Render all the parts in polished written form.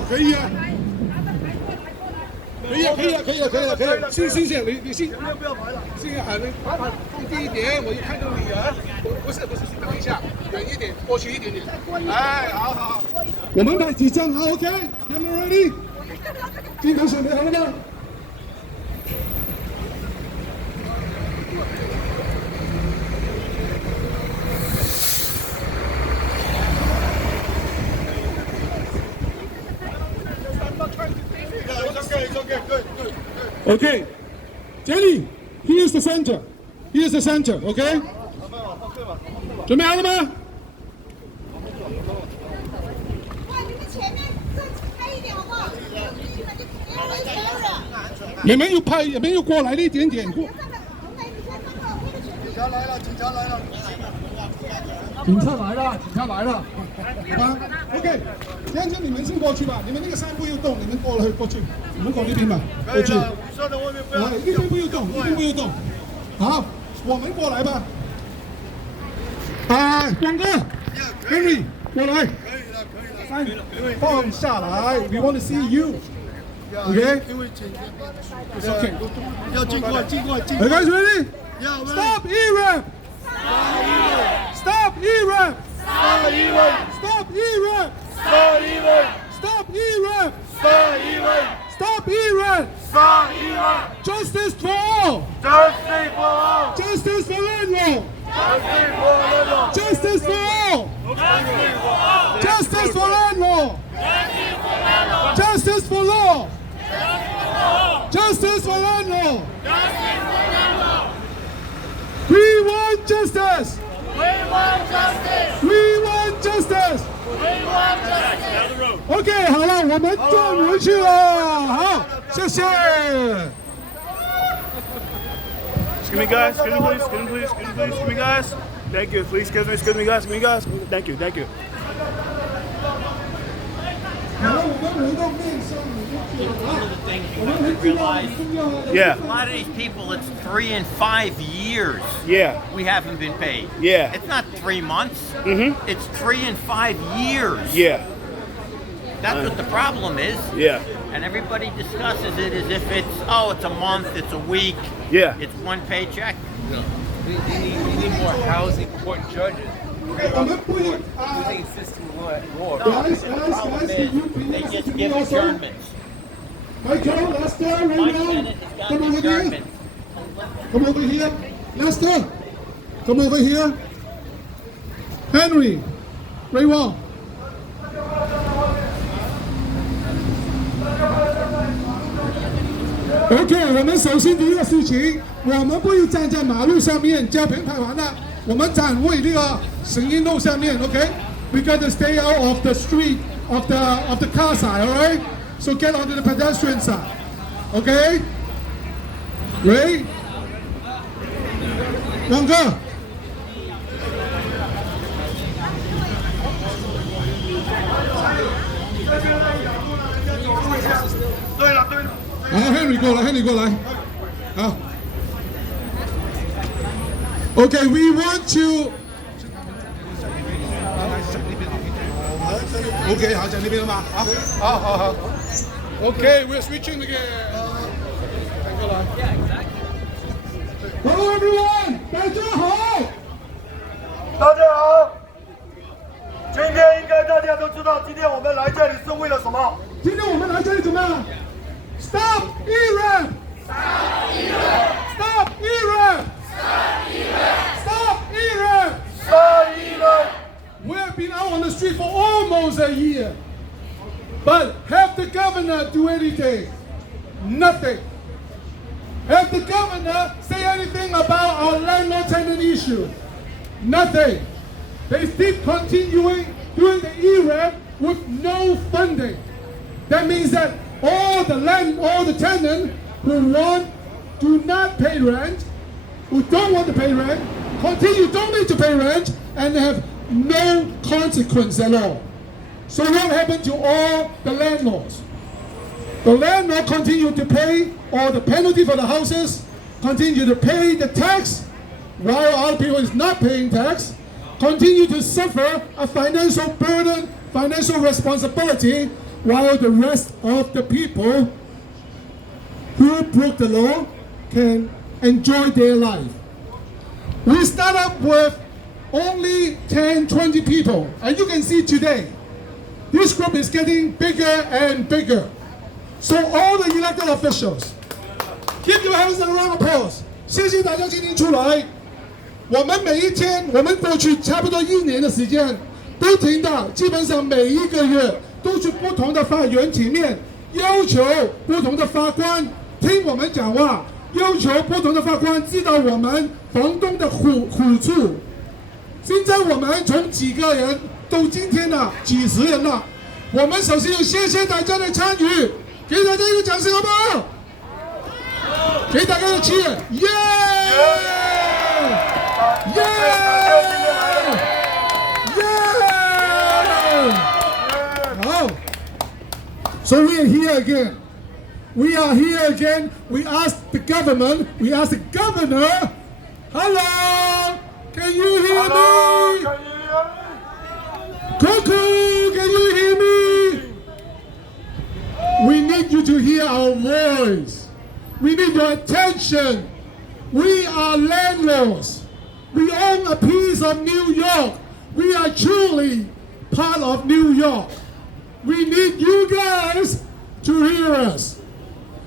哦，可以啊，可以啊，可以啊，可以啊，可以啊，可以啊。谢谢，你先不要排了，谢谢，你把放低一点，我就看到你啊。不是，等一下，远一点，过去一点点。哎，好。我们拍几张好 ，OK？Camera ready？ 镜头准备好了吗？ Okay, Jenny, here's the center. Here's the center. Okay. 准备好了吗？哇，你们前面再开一点好不好？你们又拍，你们又过来了一点点。过。警察来了！警察来了，好吧 ？OK， 这样子你们先过去吧。你们那个山不要动，你们过去，你们过那边吧。过去。你说的外面不要。一边不要动，一边不要动。好，我们过来吧。光哥 ，Henry， 过来。可以了。放下来 ，We want to see you。OK。因为It's OK。要尽快。You guys ready? Stop Erap! Stop Erap! Stop Erap! Stop Erap! Justice for all! Justice for landlords! Justice for all! Justice for landlords! Justice for law! Justice for landlords! We want justice! We want justice! OK， 好了，我们转回去了。好，谢谢。Excuse me, guys. Excuse me, guys. Thank you. Please, excuse me, guys. Thank you. 好了，我们回到面上。 Yeah. A lot of these people, it's 3 and 5 years. Yeah. We haven't been paid. Yeah. It's not 3 months. Mm-hmm. It's 3 and 5 years. Yeah. That's what the problem is. Yeah. And everybody discusses it as if it's a month, it's a week. Yeah. It's one paycheck. We need more housing court judges. Using system law. Guys, They just give adjournments. Michael, Lester, right My now. Senate has got Come over here. adjournments. Come over here. Lester, come over here. Henry, Ray Wong. OK， 我们首先第一个事情，我们不要站在马路上面，交评拍完了，我们站回这个行人路上面 ，OK？We got to stay out of the street of the car side, all right? So get onto the pedestrian side, OK? Ray， 王哥。对了。好 ，Henry 过来，好。OK，we want to。OK， 好，讲那边了吗？好。OK，we're switching again。过来。Hello everyone， 大家好。大家好。今天应该大家都知道，今天我们来这里是为了什么？今天我们来这里怎么样 ？Stop Erap! Stop Erap! Stop Erap! Stop Erap! Stop Erap! We have been out on the street for almost a year, but have the governor do anything? Nothing. Have the governor say anything about our landlord-tenant issue? Nothing. They keep continuing doing the Erap with no funding. That means that all the tenants who do not pay rent, who don't want to pay rent, don't need to pay rent, and have no consequence at all. So what happened to all the landlords? The landlord continue to pay all the penalty for the houses, continue to pay the tax, while other people is not paying tax, continue to suffer a financial burden, financial responsibility while the rest of the people who broke the law can enjoy their life. We start up with only 10, 20 people, and you can see today, this group is getting bigger and bigger. So all the elected officials, give your hands a round of applause. 谢谢大家今天出来。我们每一天，我们过去差不多1年的时间，不停的，基本上每一个月都去不同的法院前面，要求不同的法官听我们讲话，要求不同的法官知道我们房东的苦处。现在我们从几个人到今天的几十人了。我们首先要谢谢大家的参与，给大家一个掌声好不好？给大家一个cheer，耶！耶！耶！好。So we are here again. We are here again. We asked the government. We asked the governor. Hello, can you hear me? Coco, can you hear me? We need you to hear our voice. We need your attention. We are landlords. We own a piece of New York. We are truly part of New York. We need you guys to hear us.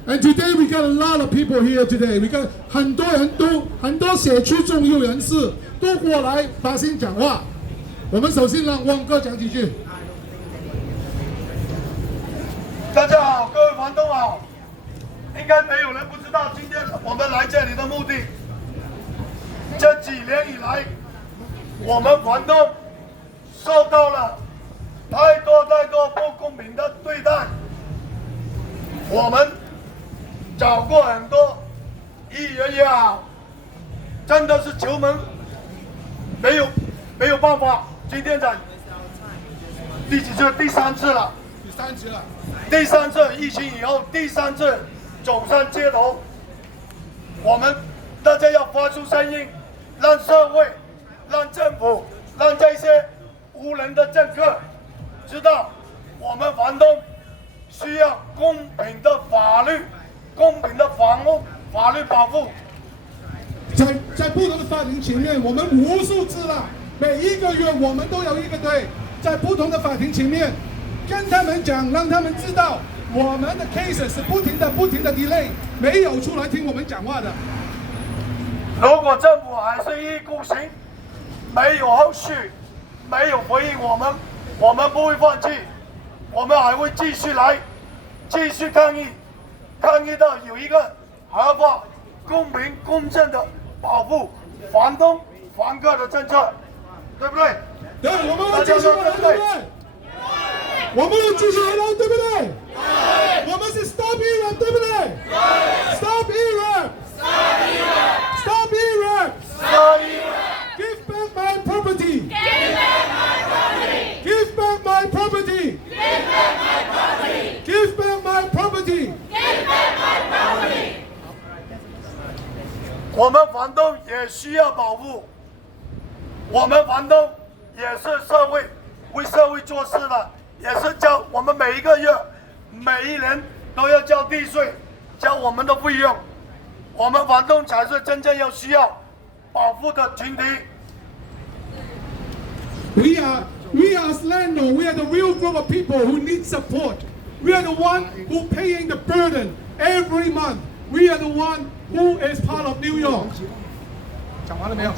And today we got a lot of people here today. We got 很多社区重要人士都过来发声讲话。我们首先让汪哥讲几句。大家好，各位房东好。应该没有人不知道今天我们来这里的目的。这几年以来，我们房东受到了太多不公平的对待。我们找过很多议员也好，真的是求门没有办法。今天在第几次？第3次了。第3次疫情以后，第3次走上街头，我们大家要发出声音，让社会、让政府、让这些无能的政客知道，我们房东需要公平的法律、公平的房屋法律保护。在不同的法庭前面，我们无数次了，每一个月我们都有一个队，在不同的法庭前面跟他们讲，让他们知道我们的 case 是不停的 delay， 没有出来听我们讲话的。如果政府还是一意孤行，没有后续，没有回应我们不会放弃，我们还会继续来，继续抗议，抗议到有一个合法、公平、公正的保护房东、房客的政策，对不对？对，我们会继续回来，对不对？我们会继续回来，对不对？我们是 Stop Erap， 对不对 ？Stop Erap！Stop Erap！Stop Erap！Stop Erap！Give back my property！ Give back my property！ Give back my property！ Give back my property！ 我们房东也需要保护，我们房东也是社会为社会做事的，也是交我们每一个月、每一年都要交地税，交我们的费用。我们房东才是真正要需要保护的群体。We are as landlords. We are the real group of people who need support. We are the one who paying the burden every month. We are the one who is part of New York. 讲完了没有？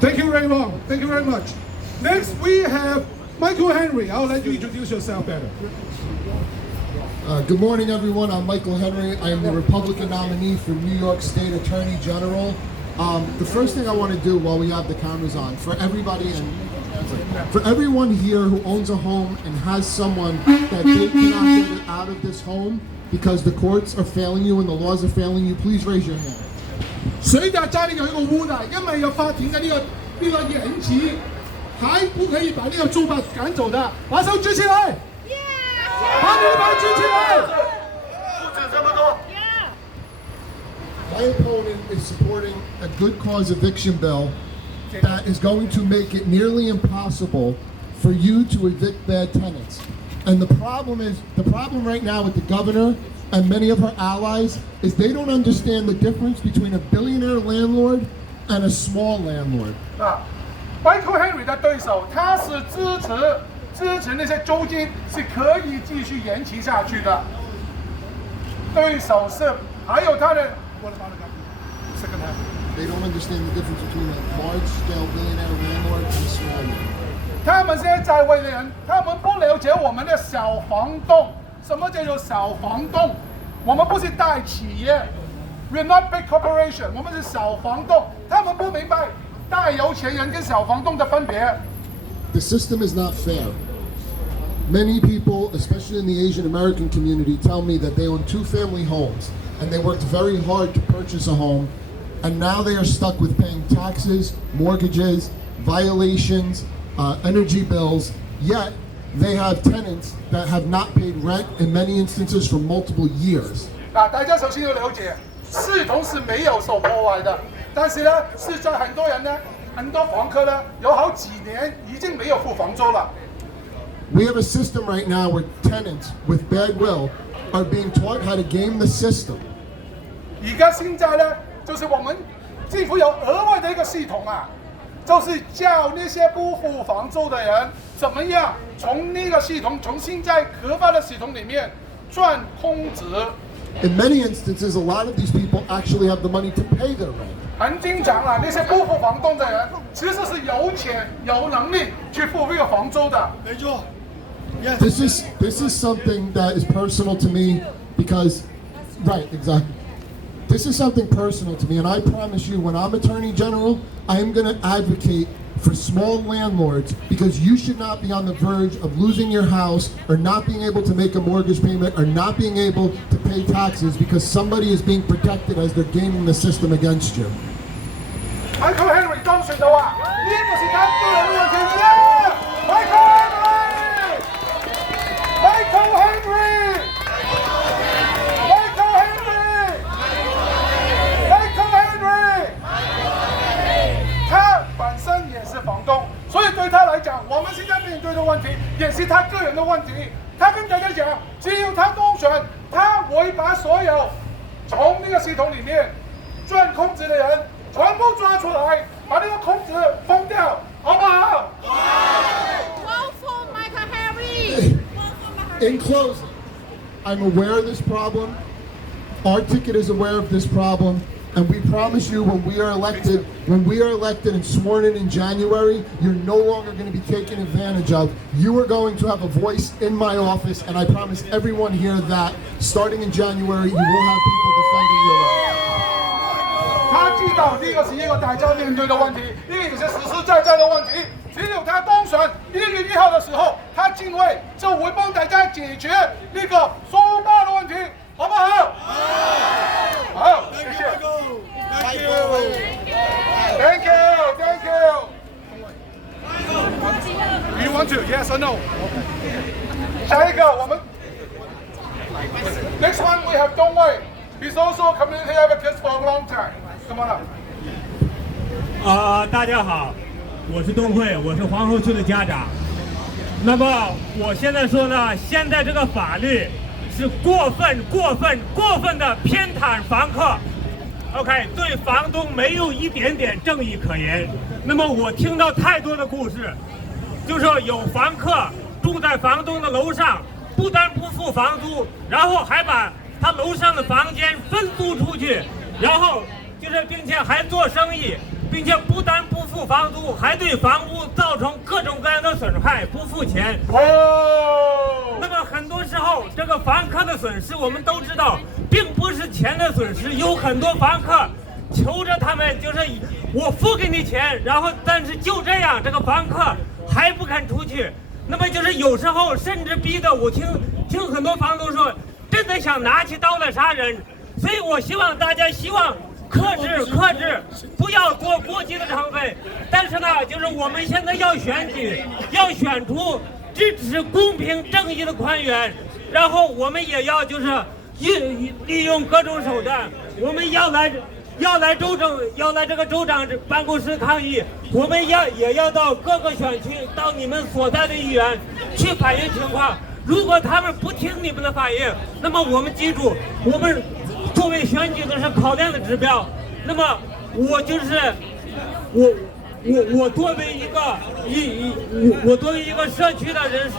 Thank you very much. Thank you very much. Next, we have Michael Henry. I'll let you introduce yourself better. Good morning, everyone. I'm Michael Henry. I am the Republican nominee for New York State Attorney General. The first thing I want to do while we have the cameras on, for everybody and for everyone here who owns a home and has someone that they cannot get out of this home because the courts are failing you and the laws are failing you, please raise your hand. 谁的家里有一个屋的，因为有法庭的这个延期，还不可以把这个租客赶走的，把手举起来，把你的牌举起来。不止这么多。My opponent is supporting a good cause eviction bill that is going to make it nearly impossible for you to evict bad tenants. And the problem right now with the governor and many of her allies is they don't understand the difference between a billionaire landlord and a small landlord. Michael Henry 的对手，他是支持那些租金是可以继续延期下去的。对手是还有他的 second half. They don't understand the difference between a large-scale billionaire landlord and a small one. 他们现在在位的人，他们不了解我们的小房东。什么叫做小房东？我们不是大企业 ，We're not big corporation， 我们是小房东。他们不明白大有钱人跟小房东的分别。The system is not fair. Many people, especially in the Asian American community, tell me that they own two-family homes and they worked very hard to purchase a home, and now they are stuck with paying taxes, mortgages, violations, energy bills, yet they have tenants that have not paid rent in many instances for multiple years. 大家首先要了解，系统是没有受破坏的，但是呢，是在很多人呢，很多房客呢，有好几年已经没有付房租了。We have a system right now where tenants with bad will are being taught how to game the system. 而家现在呢，就是我们政府有额外的一个系统啊，就是教那些不付房租的人怎么样从那个系统，从现在合法的系统里面赚空子。In many instances, a lot of these people actually have the money to pay their rent. 很经常啊，那些不付房东的人，其实是有钱有能力去付这个房租的。没错。Yes. This is something that is personal to me because, right, exactly. This is something personal to me, and I promise you, when I'm Attorney General, I am going to advocate for small landlords because you should not be on the verge of losing your house or not being able to make a mortgage payment or not being able to pay taxes because somebody is being protected as they're gaming the system against you. Michael Henry 当选的话，呢個是他個人的問題耶 ！Michael Henry，Michael Henry，Michael Henry，Michael Henry， 他本身也是房東，所以對他來講，我們現在面對的問題也是他個人的問題。他跟大家講，只要他當選，他會把所有從呢個系統裡面賺空子的人全部抓出來，把那個空子封掉，好不好？ Vote for Michael Henry. In closing, I'm aware of this problem. Our ticket is aware of this problem, and we promise you when we are elected and sworn in January, you're no longer going to be taken advantage of. You are going to have a voice in my office, and I promise everyone here that starting in January, you will have people defending your rights. 他知道呢個是一個大家面對的問題，呢個是實實在在的問題。只有他當選1月1號的時候，他進位就會幫大家解決呢個收包的問題，好不好？好，謝謝。Thank you. You want to? Yes or no? 下一個我們 Next one we have Dong Wei. He's also a community advocate for a long time. Come on up. 大家好，我是东慧，我是皇后区的家长。那么我现在说呢，现在这个法律是过分的偏袒房客。OK， 对房东没有一点点正义可言。那么我听到太多的故事，就说有房客住在房东的楼上，不但不付房租，然后还把他楼上的房间分租出去，然后并且还做生意，并且不但不付房租，还对房屋造成各种各样的损害，不付钱。那么很多时候，这个房客的损失我们都知道，并不是钱的损失，有很多房客求着他们，就是我付给你钱，然后但是就这样，这个房客还不肯出去。那么就是有时候甚至逼得我听很多房东说，真的想拿起刀来杀人。所以我希望大家克制，不要做过激的成分。但是呢，就是我们现在要选举，要选出支持公平正义的官员，然后我们也要利用各种手段，我们要来这个州长办公室抗议，我们也要到各个选区，到你们所在的议员去反映情况，如果他们不听你们的发言，那么我们记住，我们作为选举的是考量的指标。那么我就是我作为一个社区的人士，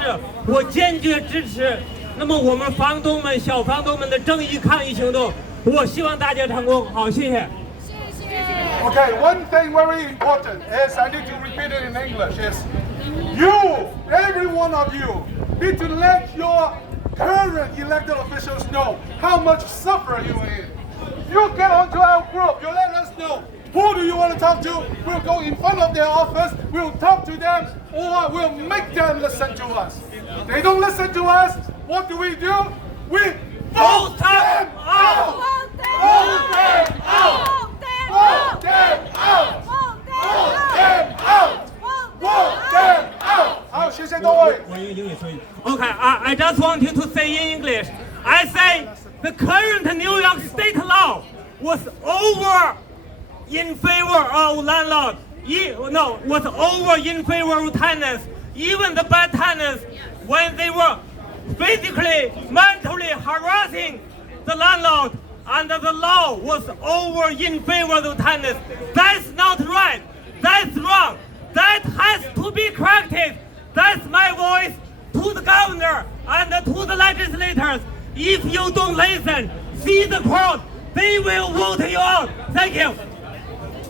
我坚决支持。那么我们房东们、小房东们的正义抗议行动，我希望大家成功。好，谢谢。Okay, one thing very important is I need to repeat it in English is you, every one of you, need to let your current elected officials know how much suffer you in. You get onto our group, you let us know who do you want to talk to. We'll go in front of their office, we'll talk to them, or we'll make them listen to us. They don't listen to us, what do? We vote them out! Vote them out! Vote them out! Vote them out! Vote them out! 好，谢谢各位。我用英语说一句。Okay, I just wanted to say in English. I say the current New York State law was over in favor of landlords. Was over in favor of tenants. Even the bad tenants, when they were physically, mentally harassing the landlord, and the law was over in favor of the tenants. That's not right. That's wrong. That has to be corrected. That's my voice to the governor and to the legislators. If you don't listen, see the crowd. They will vote you out. Thank you.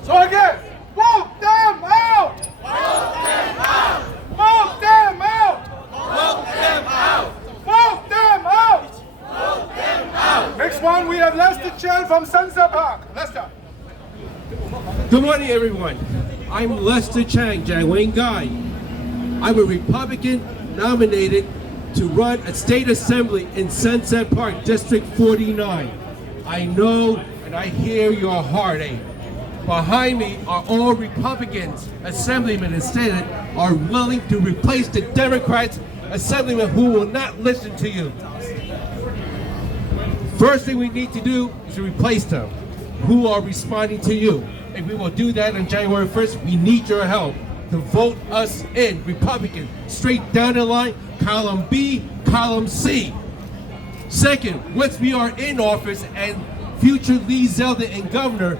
So again, vote them out! Vote them out! Vote them out! Vote them out! Vote them out! Vote them out! Next one, we have Lester Chen from Sunset Park. Lester. Good morning, everyone. I'm Lester Chang, Jiawing Guy. I'm a Republican nominated to run a state assembly in Sunset Park, District 49. I know and I hear your heartache. Behind me are all Republicans, assemblymen and senate, are willing to replace the Democrats, assemblymen who will not listen to you. First thing we need to do is to replace them, who are responding to you. And we will do that on January 1st. We need your help to vote us in, Republican, straight down the line, column B, column C. Second, once we are in office and future Lee Zeldin and governor,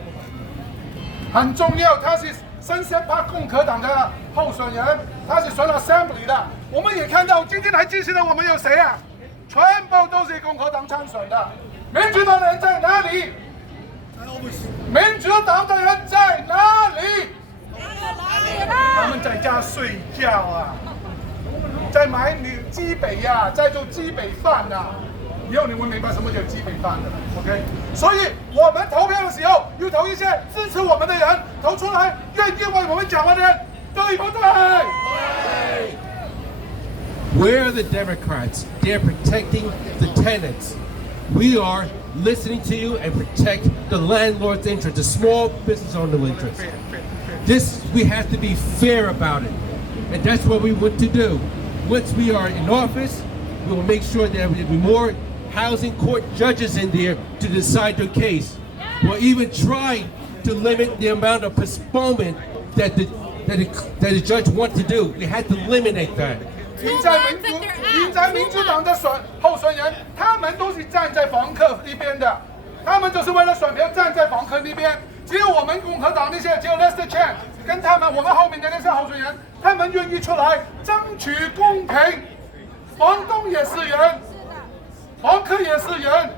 很重要，他是深深怕共和党的候选人，他是选了 Assembly 的。我们也看到今天来支持的我们有谁啊？全部都是共和党参选的。民主党的人在哪里？民主党的人在哪里？他们在家睡觉啊，在买鸡髀呀，在做鸡髀饭啊。以后你会明白什么叫鸡髀饭的 ，OK？ 所以我们投票的时候，要投一些支持我们的人，投出来愿意为我们讲话的人，对不对？对。 Where are the Democrats? They're protecting the tenants. We are listening to you and protect the landlord's interest, the small business owner interest. This, we have to be fair about it. And that's what we want to do. Once we are in office, we will make sure that there will be more housing court judges in there to decide their case. We'll even try to limit the amount of postponement that the judge wants to do. We had to eliminate that. 现在民主党的候选人，他们都是站在房客一边的，他们就是为了选票站在房客那边。只有我们共和党那些，只有 Lester Chen 跟他们，我们后面的那些候选人，他们愿意出来争取公平。房东也是人，房客也是人，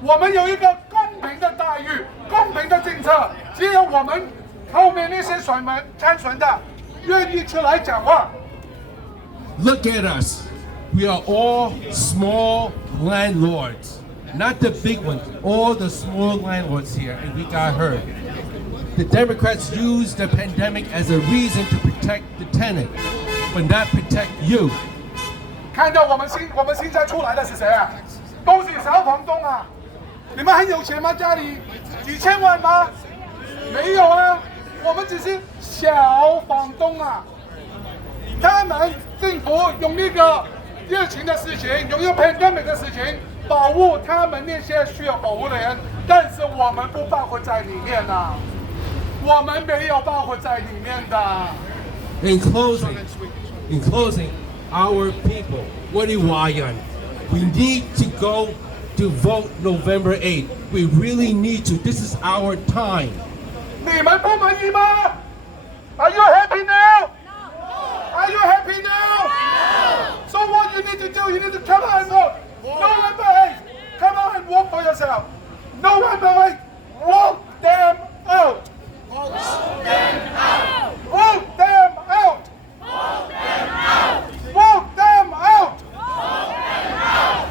我们有一个公平的待遇、公平的政策。只有我们后面那些选民参选的，愿意出来讲话。 Look at us. We are all small landlords. Not the big ones, all the small landlords here, and we got hurt. The Democrats used the pandemic as a reason to protect the tenant, but not protect you. 看到我们现在出来的是谁啊？都是小房东啊！你们很有钱吗？家里几千万吗？没有啊，我们只是小房东啊。他们政府用那个疫情的事情，用一个 pandemic 的事情保护他们那些需要保护的人，但是我们不包括在里面啊，我们没有包括在里面的。In closing, our people, Wadiwayan. We need to go to vote November 8th. We really need to. This is our time. 你们不满意吗 ？Are you happy now? Are you happy now? So what you need to do? You need to come out and vote. November 8th. Come out and vote for yourself. November 8th. Vote them out. Vote them out. Vote them out. Vote them out.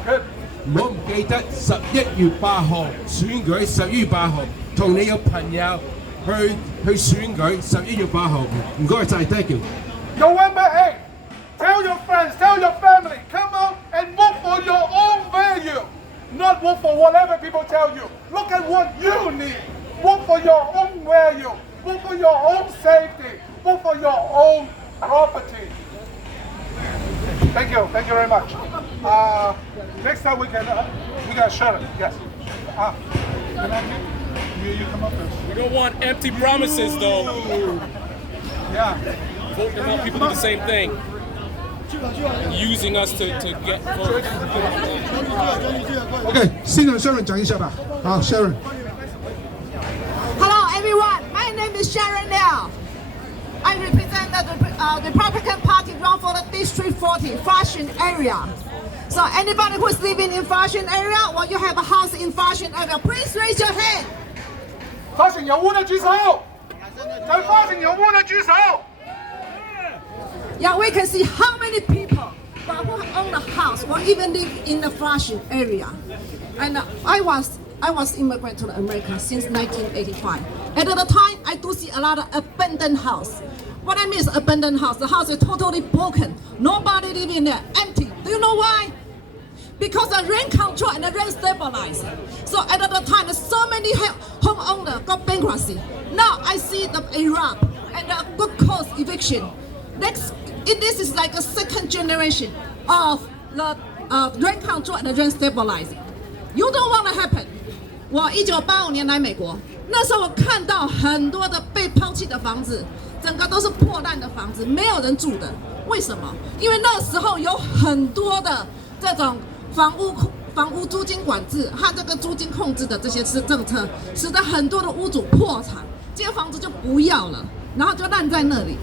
Good. 唔好唔記得11月8號選舉，11月8號同你嘅朋友去選舉，11月8號。唔該晒 ，thank you。November 8th. Tell your friends, tell your family, come out and vote for your own value, not vote for whatever people tell you. Look at what you need. Vote for your own value. Vote for your own safety. Vote for your own property. Thank you very much. Next time we can share it. Yes. You come up first. We don't want empty promises, though. Yeah. Vote to help people do the same thing. Using us to get votes. OK， 先让 Sharon 讲一下吧。好 ，Sharon。 Hello everyone, my name is Sharon Liao. I represent the Republican Party run for the District 40 Fashion area. So anybody who is living in Fashion area or you have a house in Fashion area, please raise your hand. 发现有污的举手。在发现有污的举手。 Yeah, we can see how many people who own a house or even live in the Fashion area. And I was immigrant to America since 1985. At the time, I do see a lot of abandoned house. What I mean is abandoned house. The house is totally broken. Nobody living in there, empty. Do you know why? Because the rent control and the rent stabilized. So at the time, so many homeowners got bankruptcy. Now I see the Erap and the good cause eviction. This is like a second generation of the rent control and the rent stabilizing. You don't want to happen. 我1985年来美国，那时候我看到很多的被抛弃的房子，整个都是破烂的房子，没有人住的。为什么？因为那时候有很多的这种房屋租金管制和这个租金控制的这些政策，使得很多的屋主破产，这些房子就不要了，然后就烂在那里。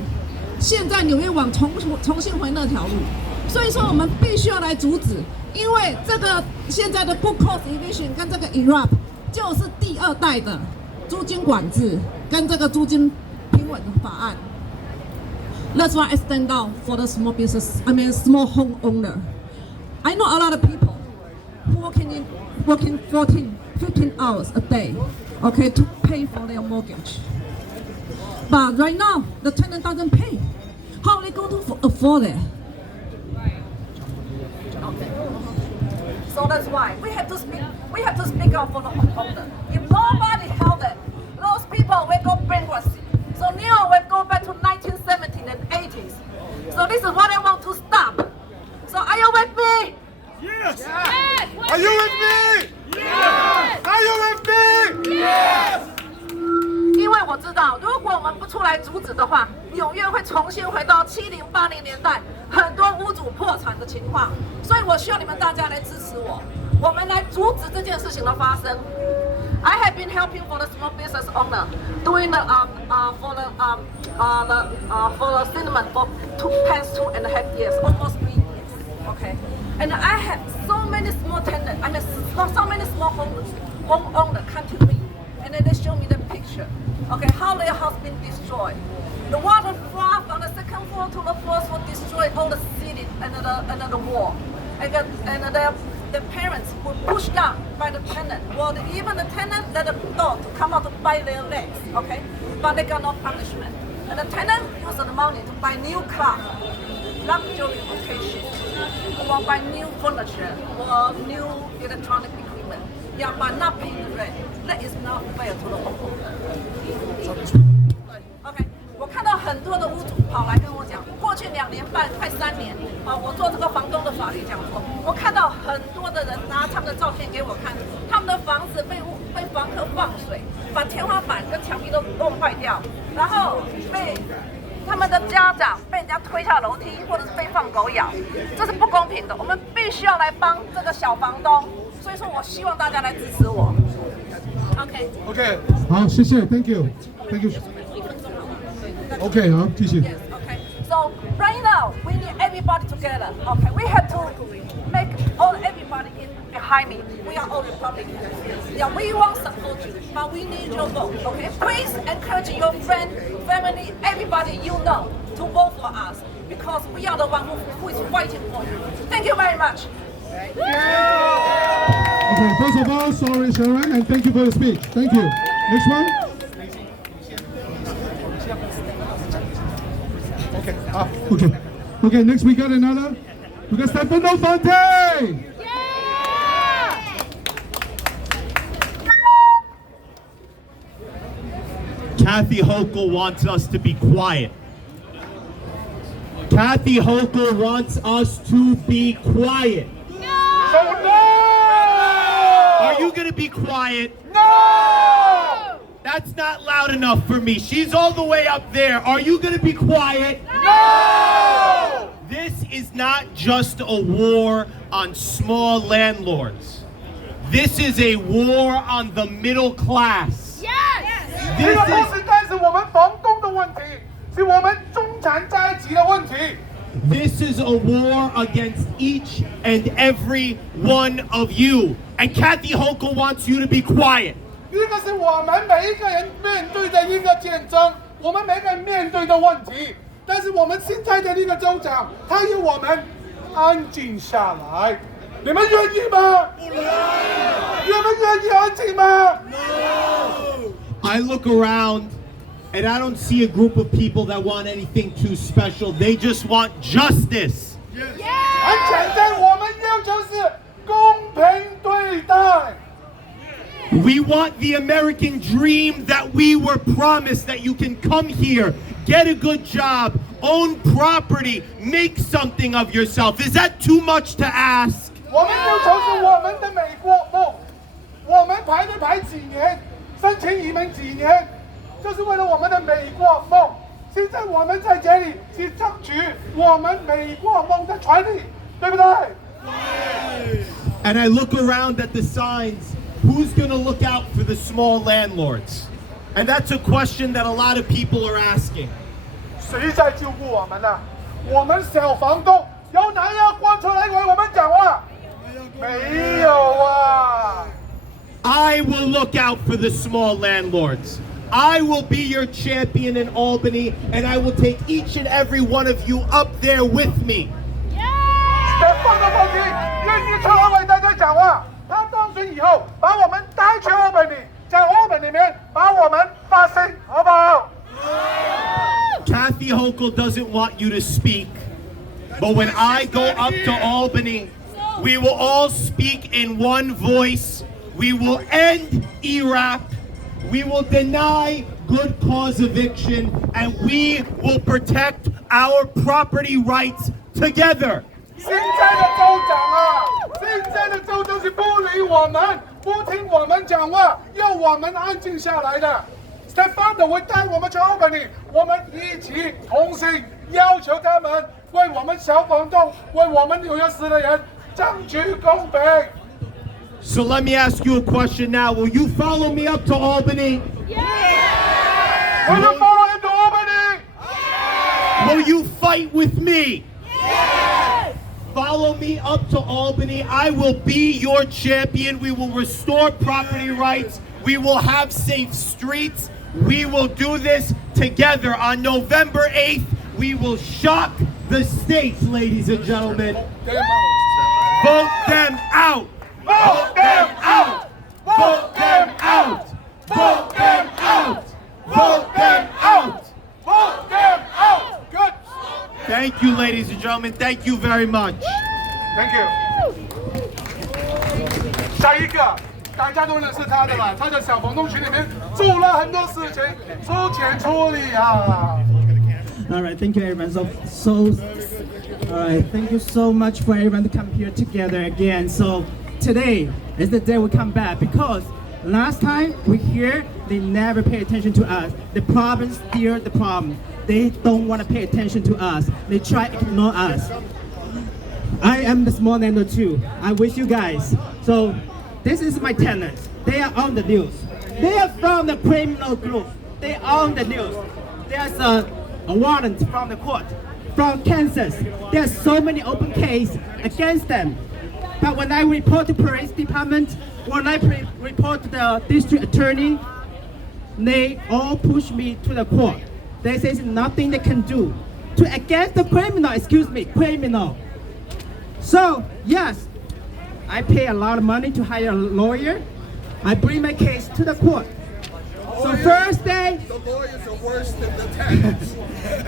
现在纽约网重新回那条路，所以说我们必须要来阻止，因为这个现在的 Good Cause Eviction 跟这个 Erap 就是第2代的租金管制跟这个租金平稳的法案。That's why I stand out for the small business. I mean, small homeowner. I know a lot of people who working 14, 15 hours a day, okay, to pay for their mortgage. But right now, the tenant doesn't pay. How are they going to afford it? Okay. So that's why we have to speak out for the homeowner. If nobody held it, those people will go bankruptcy. So New York will go back to 1970s and 80s. So this is what I want to stop. So are you with me? Yes. Yes. Are you with me? Yes. Are you with me? Yes. 因为我知道，如果我们不出来阻止的话，纽约会重新回到70、80年代很多屋主破产的情况。所以我需要你们大家来支持我，我们来阻止这件事情的发生。I have been helping for the small business owner doing the for the cinnamon for past 2.5 years, almost 3 years. Okay, and I have so many small tenants. I mean, so many small homeowners come to me, and then they show me the picture. Okay, how their house been destroyed. The water flow from the second floor to the fourth floor, destroyed all the ceiling and the wall. And the parents were pushed out by the tenant. Well, even the tenant let the dog to come out to bite their legs. Okay, but they got no punishment. And the tenant used the money to buy new car, luxury vacation, or buy new furniture or new electronic equipment. Yeah, but not paying the rent. That is not fair to the homeowner. OK， 我看到很多的屋主跑来跟我讲，过去2年半快3年，我做这个房东的法律讲座，我看到很多的人拿他们的照片给我看，他们的房子被房客放水，把天花板跟墙壁都弄坏掉，然后被他们的家长被家推下楼梯，或者是被放狗咬，这是不公平的。我们必须要来帮这个小房东，所以说我希望大家来支持我。OK。OK， 好，谢谢 ，Thank you，Thank you。OK， 好，继续。Yes, okay. So right now we need everybody together. Okay, we have to make all everybody in behind me. We are all Republicans. Yeah, we want support you, but we need your vote. Okay, please encourage your friend, family, everybody you know to vote for us because we are the one who is fighting for you. Thank you very much. Okay, first of all, sorry Sharon, and thank you for the speech. Thank you. Next one. Okay, next we got another. We got Stefano Fonte. Kathy Hochul wants us to be quiet. Kathy Hochul wants us to be quiet. Are you gonna be quiet? No! That's not loud enough for me. She's all the way up there. Are you gonna be quiet? No! This is not just a war on small landlords. This is a war on the middle class. Yes! This 这个不 is 是单是我们房东的问题，是我们中产阶级的问题。 This is a war against each and every one of you. And Kathy Hochul wants you to be quiet. 这个是我们每一个人面对的一个竞争，我们每个人面对的问题。但是我们现在的那个州长，他要我们安静下来。你们愿意吗？你们愿意安静吗？ I look around and I don't see a group of people that want anything too special. They just want justice. 很简单，我们要就是公平对待。 We want the American dream that we were promised, that you can come here, get a good job, own property, make something of yourself. Is that too much to ask? 我们要求是我们的美国梦，我们排队排几年，申请移民几年，就是为了我们的美国梦。现在我们在这里去争取我们美国梦的权利，对不对？ And I look around at the signs. Who's going to look out for the small landlords? And that's a question that a lot of people are asking. 谁在照顾我们呢？我们小房东有哪样官出来为我们讲话？没有啊。 I will look out for the small landlords. I will be your champion in Albany, and I will take each and every one of you up there with me. 这放的问题，愿意出来为大家讲话。他当选以后，把我们带去澳本里，在澳本里面把我们发声，好不好？ Kathy Hochul doesn't want you to speak, but when I go up to Albany, we will all speak in one voice. We will end Erap. We will deny good cause eviction, and we will protect our property rights together. 现在的州长啊，现在的州长是不理我们，不听我们讲话，要我们安静下来的。Stefano 会带我们去澳本里，我们一起同心要求他们为我们小房东，为我们纽约市的人争取公平。 So let me ask you a question now. Will you follow me up to Albany? Will you follow him to Albany? Will you fight with me? Follow me up to Albany. I will be your champion. We will restore property rights. We will have safe streets. We will do this together. On November 8th, we will shock the states, ladies and gentlemen. Vote them out. Vote them out! Vote them out. Vote them out. Vote them out. Vote them out! Good! Thank you, ladies and gentlemen. Thank you very much. Thank you. 下一个，大家都认识他的了，他在小房东群里面做了很多事情，出钱出力啊。 All right, thank you, everyone. All right, thank you so much for everyone to come here together again. So today is the day we come back because Last time we hear, they never pay attention to us. The problem is still the problem. They don't want to pay attention to us. They try to ignore us. I am the small landlord too. I wish you guys. So this is my tenants. They are on the news. They are from the criminal group. They are on the news. There's a warrant from the court, from Kansas. There's so many open cases against them. But when I report to police department, when I report to the district attorney, they all push me to the court. They say nothing they can do to against the criminal. So yes, I pay a lot of money to hire a lawyer. I bring my case to the court. So first day, the lawyers are worse than the tenants.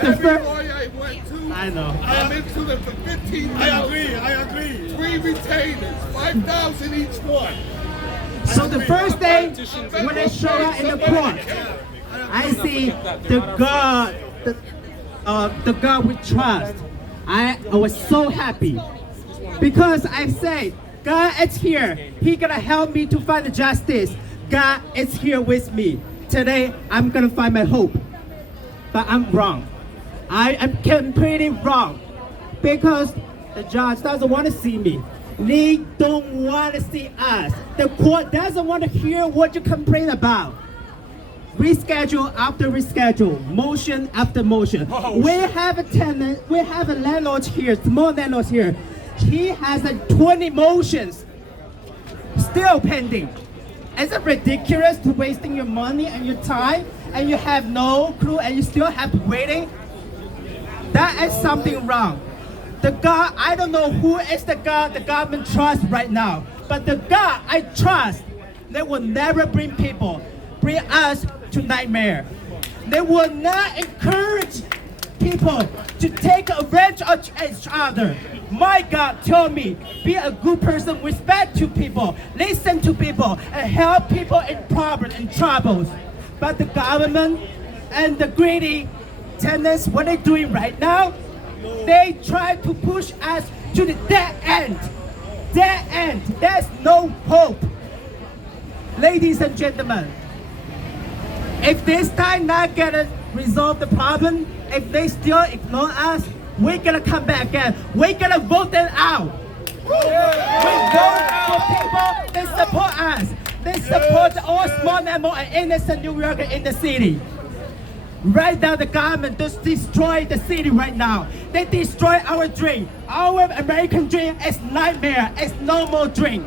Every lawyer I went to, I know. I'm into them for 15 I agree. 3 retainers, 5,000 each one. So the first day, when I show up in the court, I see the God we trust. I was so happy because I say, God is here. He gonna help me to find the justice. God is here with me. Today, I'm gonna find my hope. But I'm wrong. I am completely wrong because the judge doesn't want to see me. They don't want to see us. The court doesn't want to hear what you complain about. Reschedule after reschedule, motion after motion. We have a tenant, we have a landlord here, small landlord here. He has 20 motions still pending. Is it ridiculous to wasting your money and your time and you have no clue and you still have to waiting? That is something wrong. The God, I don't know who is the God the government trusts right now, but the God I trust, they will never bring us to nightmare. They will not encourage people to take advantage of each other. My God, tell me, be a good person, respect to people, listen to people, and help people in problems and troubles. But the government and the greedy tenants, what they're doing right now, they try to push us to the dead end. Dead end. There's no hope. Ladies and gentlemen, if this time not gonna resolve the problem, if they still ignore us, we're gonna come back again. We're gonna vote them out. We vote for people that support us. They support all small animal and innocent New Yorkers in the city. Right now, the government just destroy the city right now. They destroy our dream. Our American dream is nightmare. It's no more dream.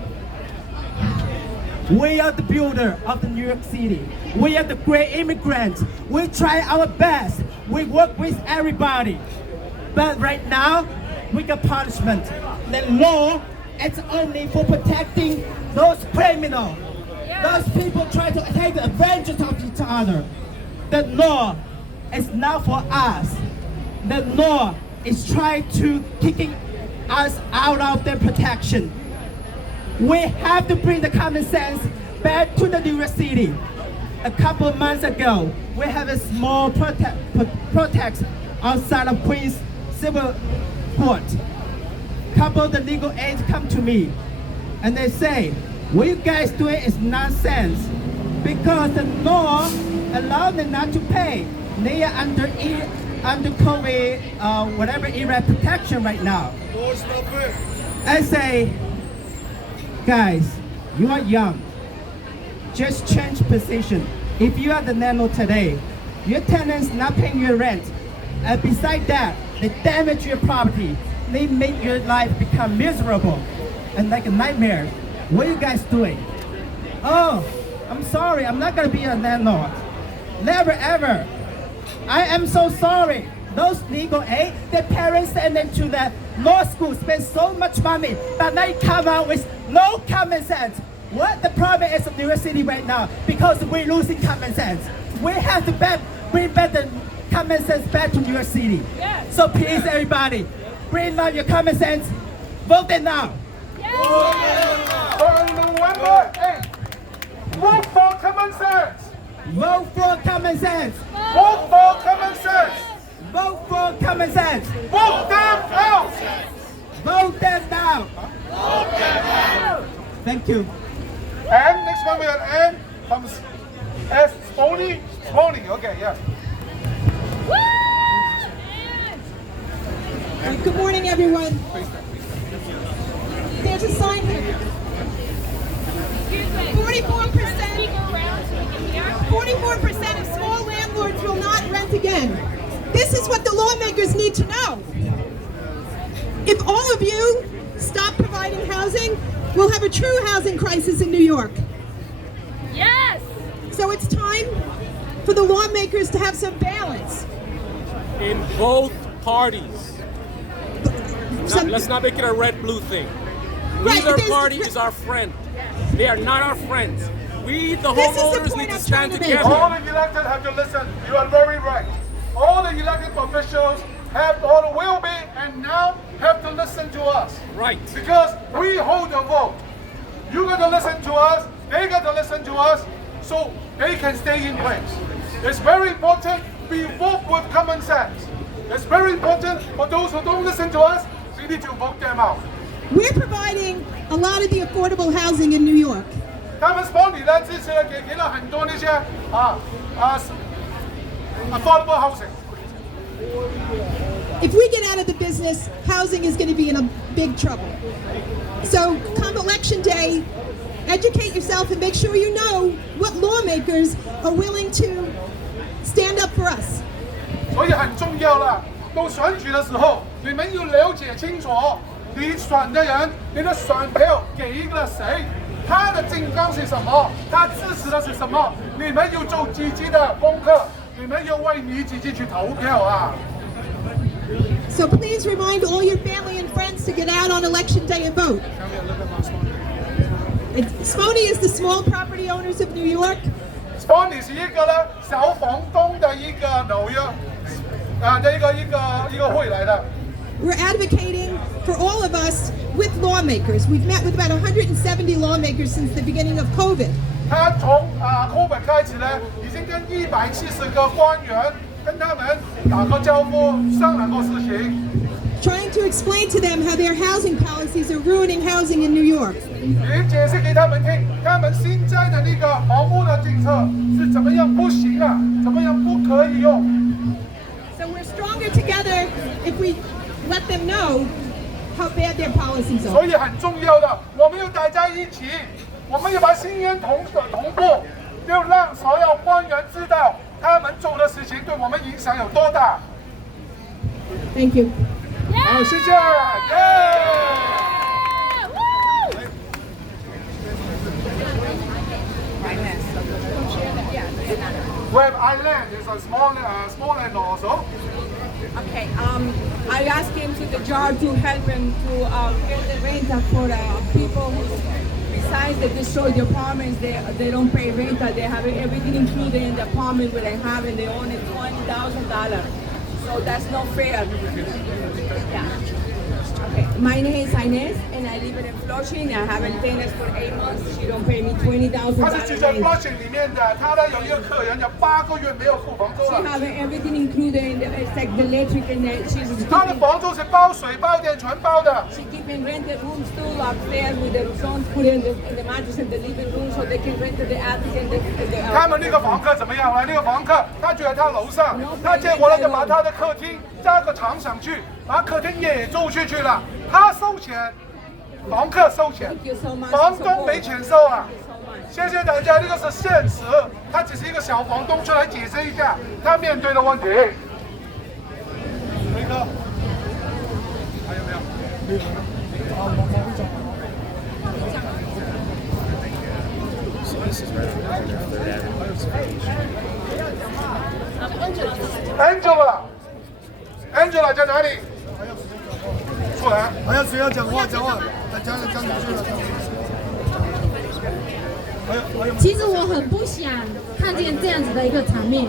We are the builder of the New York City. We are the great immigrants. We try our best. We work with everybody. But right now, we got punishment. The law is only for protecting those criminals. Those people try to take advantage of each other. The law is not for us. The law is trying to kicking us out of their protection. We have to bring the common sense back to the New York City. A couple of months ago, we have a small protest outside of Queens Civil Court. Couple of the legal aides come to me and they say, what you guys doing is nonsense because the law allows them not to pay. They are under COVID, whatever Erap protection right now. I say, guys, you are young. Just change position. If you are the landlord today, your tenants not paying your rent. And beside that, they damage your property. They make your life become miserable and like a nightmare. What are you guys doing? Oh, I'm sorry, I'm not gonna be a landlord. Never ever. I am so sorry. Those legal aid, their parents send them to the law school, spend so much money, but they come out with no common sense. What the problem is in New York City right now? Because we're losing common sense. We have to bring back the common sense back to New York City. Yes. So please, everybody, bring out your common sense. Vote it now. On November 8th, vote for common sense. Vote for common sense. Vote for common sense. Vote for common sense. Vote them out. Vote them now. Vote them out. Thank you. And next one with an N comes S. Spony? Spony, okay, yeah. Good morning, everyone. There's a sign here. 44% of small landlords will not rent again. This is what the lawmakers need to know. If all of you stop providing housing, we'll have a true housing crisis in New York. Yes! So it's time for the lawmakers to have some balance. In both parties. Let's not make it a red-blue thing. Neither party is our friend. They are not our friends. We, the homeowners, need to stand together. All the elected have to listen. You are very right. All the elected officials will be and now have to listen to us. Right. Because we hold the vote. You got to listen to us. They got to listen to us so they can stay in place. It's very important we vote with common sense. It's very important for those who don't listen to us, we need to vote them out. We're providing a lot of the affordable housing in New York. 他们 Spony 呢，这次给了很多那些affordable housing. If we get out of the business, housing is going to be in a big trouble. So come election day, educate yourself and make sure you know what lawmakers are willing to stand up for us. 所以很重要啦，到选举的时候，你们要了解清楚，你选的人，你的选票给了谁，他的政纲是什么，他支持的是什么，你们要做自己的功课，你们要为你自己去投票啊。So please remind all your family and friends to get out on election day and vote. Spony is the small property owners of New York. Spony 是一个呢小房东的一个纽约一个会来的。We're advocating for all of us with lawmakers. We've met with about 170 lawmakers since the beginning of COVID. 他从COVID 开始呢，已经跟170个官员跟他们打过招呼，商量过事情。Trying to explain to them how their housing policies are ruining housing in New York. 也解释给他们听，他们现在的那个房屋的政策是怎么样不行啊，怎么样不可以用。So we're stronger together if we let them know how bad their policies are. 所以很重要的，我们要大家一起，我们要把新闻同步，要让所有官员知道他们做的事情对我们影响有多大。Thank you. 好，谢谢。Well, Island is a small land also. Okay, I asked him to the jar to help him to get the rent for the people who, besides they destroy the apartments, they don't pay rent. They have everything included in the apartment where they have, and they own it $20,000. So that's not fair. Yeah. Okay, my name is Inez, and I live in Flushing. I have been tenants for 8 months. She don't pay me $20,000. 他是住在 Flushing 里面的，他呢有一个客人有8个月没有付房租了。She have everything included in the, it's like the electric and she's. 他的房租是包水包电全包的。She keeping rented rooms too upstairs with the songs put in the mattress in the living room so they can rent the attic and the. 他们那个房客怎么样呢？那个房客他住在他楼上，他结果呢就把他的客厅加个床上去，把客厅也租出去了。他收钱，房客收钱，房东没钱收啊！谢谢大家，这个是现实，他只是一个小房东出来解释一下他面对的问题。雷哥，还有没有？Angela 在哪里？出来！还有谁要讲话？讲话！讲出去了。其实我很不想看见这样子的一个场面，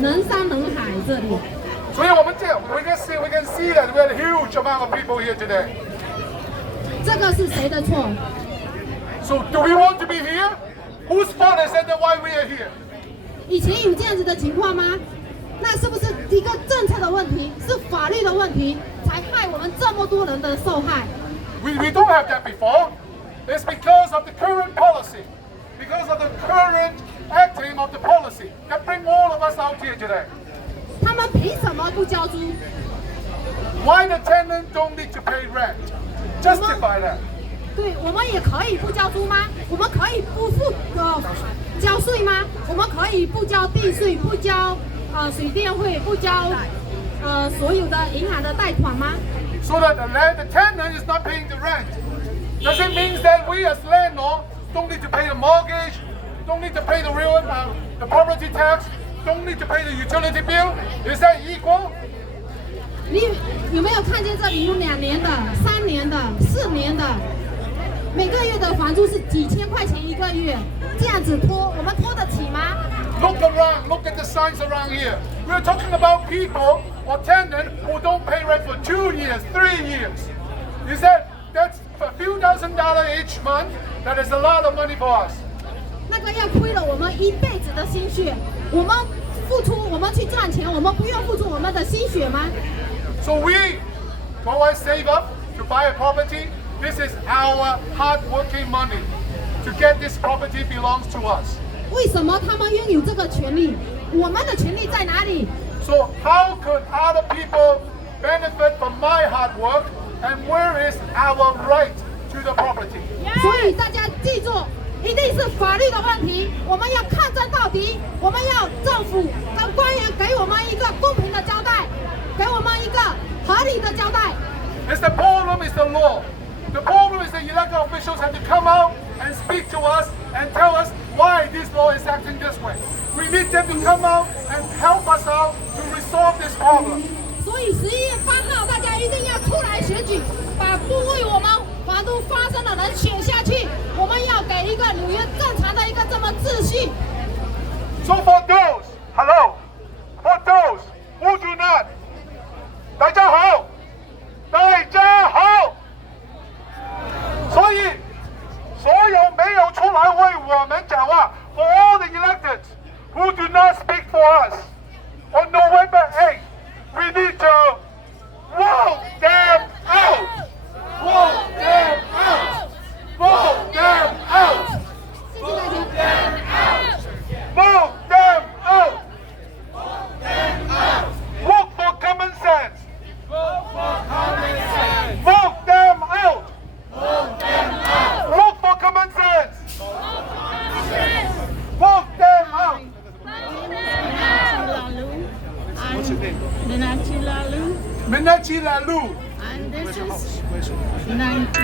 人山人海这里。所以我们这样 we can see that we have a huge amount of people here today. 这个是谁的错 So do we want to be here? Whose fault is it that why we are here? 以前有这样子的情况吗？那是不是一个政策的问题，是法律的问题，才害我们这么多人的受害？ We don't have that before. It's because of the current policy. Because of us out here today. 他们凭什么不交租？ Why the tenant don't need to pay rent? Justify that. 对，我们也可以不交租吗？我们可以不付交税吗？我们可以不交地税，不交水电费，不交所有的银行的贷款吗？ So that the tenant is not paying the rent. Does it mean that we as landlords don't need to pay the mortgage, don't need to pay the property tax, don't need to pay the utility bill? Is that equal? 你有没有看见这里有2年的、3年的、4年的，每个月的房租是几千块钱一个月，这样子拖，我们拖得起吗？ Look around, look at the signs around here. We're talking about people or tenants who don't pay rent for 2 years, 3 years. You said that's a few $1,000s each month. That is a lot of money for us. 那个要亏了我们一辈子的心血，我们付出，我们去赚钱，我们不用付出我们的心血吗？ So we go and save up to buy a property. This is our hard-working money. To get this property belongs to us. 为什么他们拥有这个权利？我们的权利在哪里？ So how could other people benefit from my hard work? And where is our right to the property? 所以大家记住，一定是法律的问题，我们要抗争到底，我们要政府跟官员给我们一个公平的交代，给我们一个合理的交代。 It's the problem is the law. The problem is the elected officials have to come out and speak to us and tell us why this law is acting this way. We need them to come out and help us out to resolve this problem. 所以11月8号，大家一定要出来选举，把不为我们房东发声的人选下去。我们要给一个纽约正常的一个这么秩序。So for those, hello, for those who do not, 大家好，大家好。所以，所有没有出来为我们讲话 ，for all the electeds who do not speak for us, on November 8th, we need to vote them out, vote them out, vote them out, vote them out, vote them out, vote them out. Vote for common sense. Vote for common sense. Vote them out. Vote them out. Vote for common sense. Vote them out. What's your name? Minachi Lalu. Minachi Lalu. And this is 9812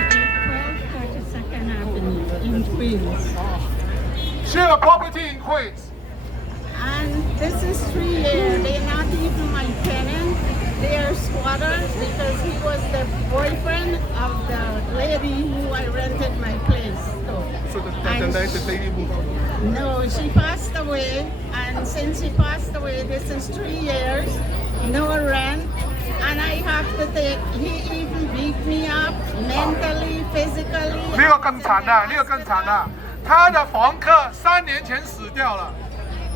32nd Avenue in Queens. Share a property in Queens. And this is 3 years. They're not even my tenant. They are squatters because he was the boyfriend of the lady who I rented my place to. So the lady moved on? No, she passed away. And since she passed away, this is 3 years, no rent. And I have to take, he even beat me up mentally, physically. 那个更惨的，那个更惨的，他的房客3年前死掉了，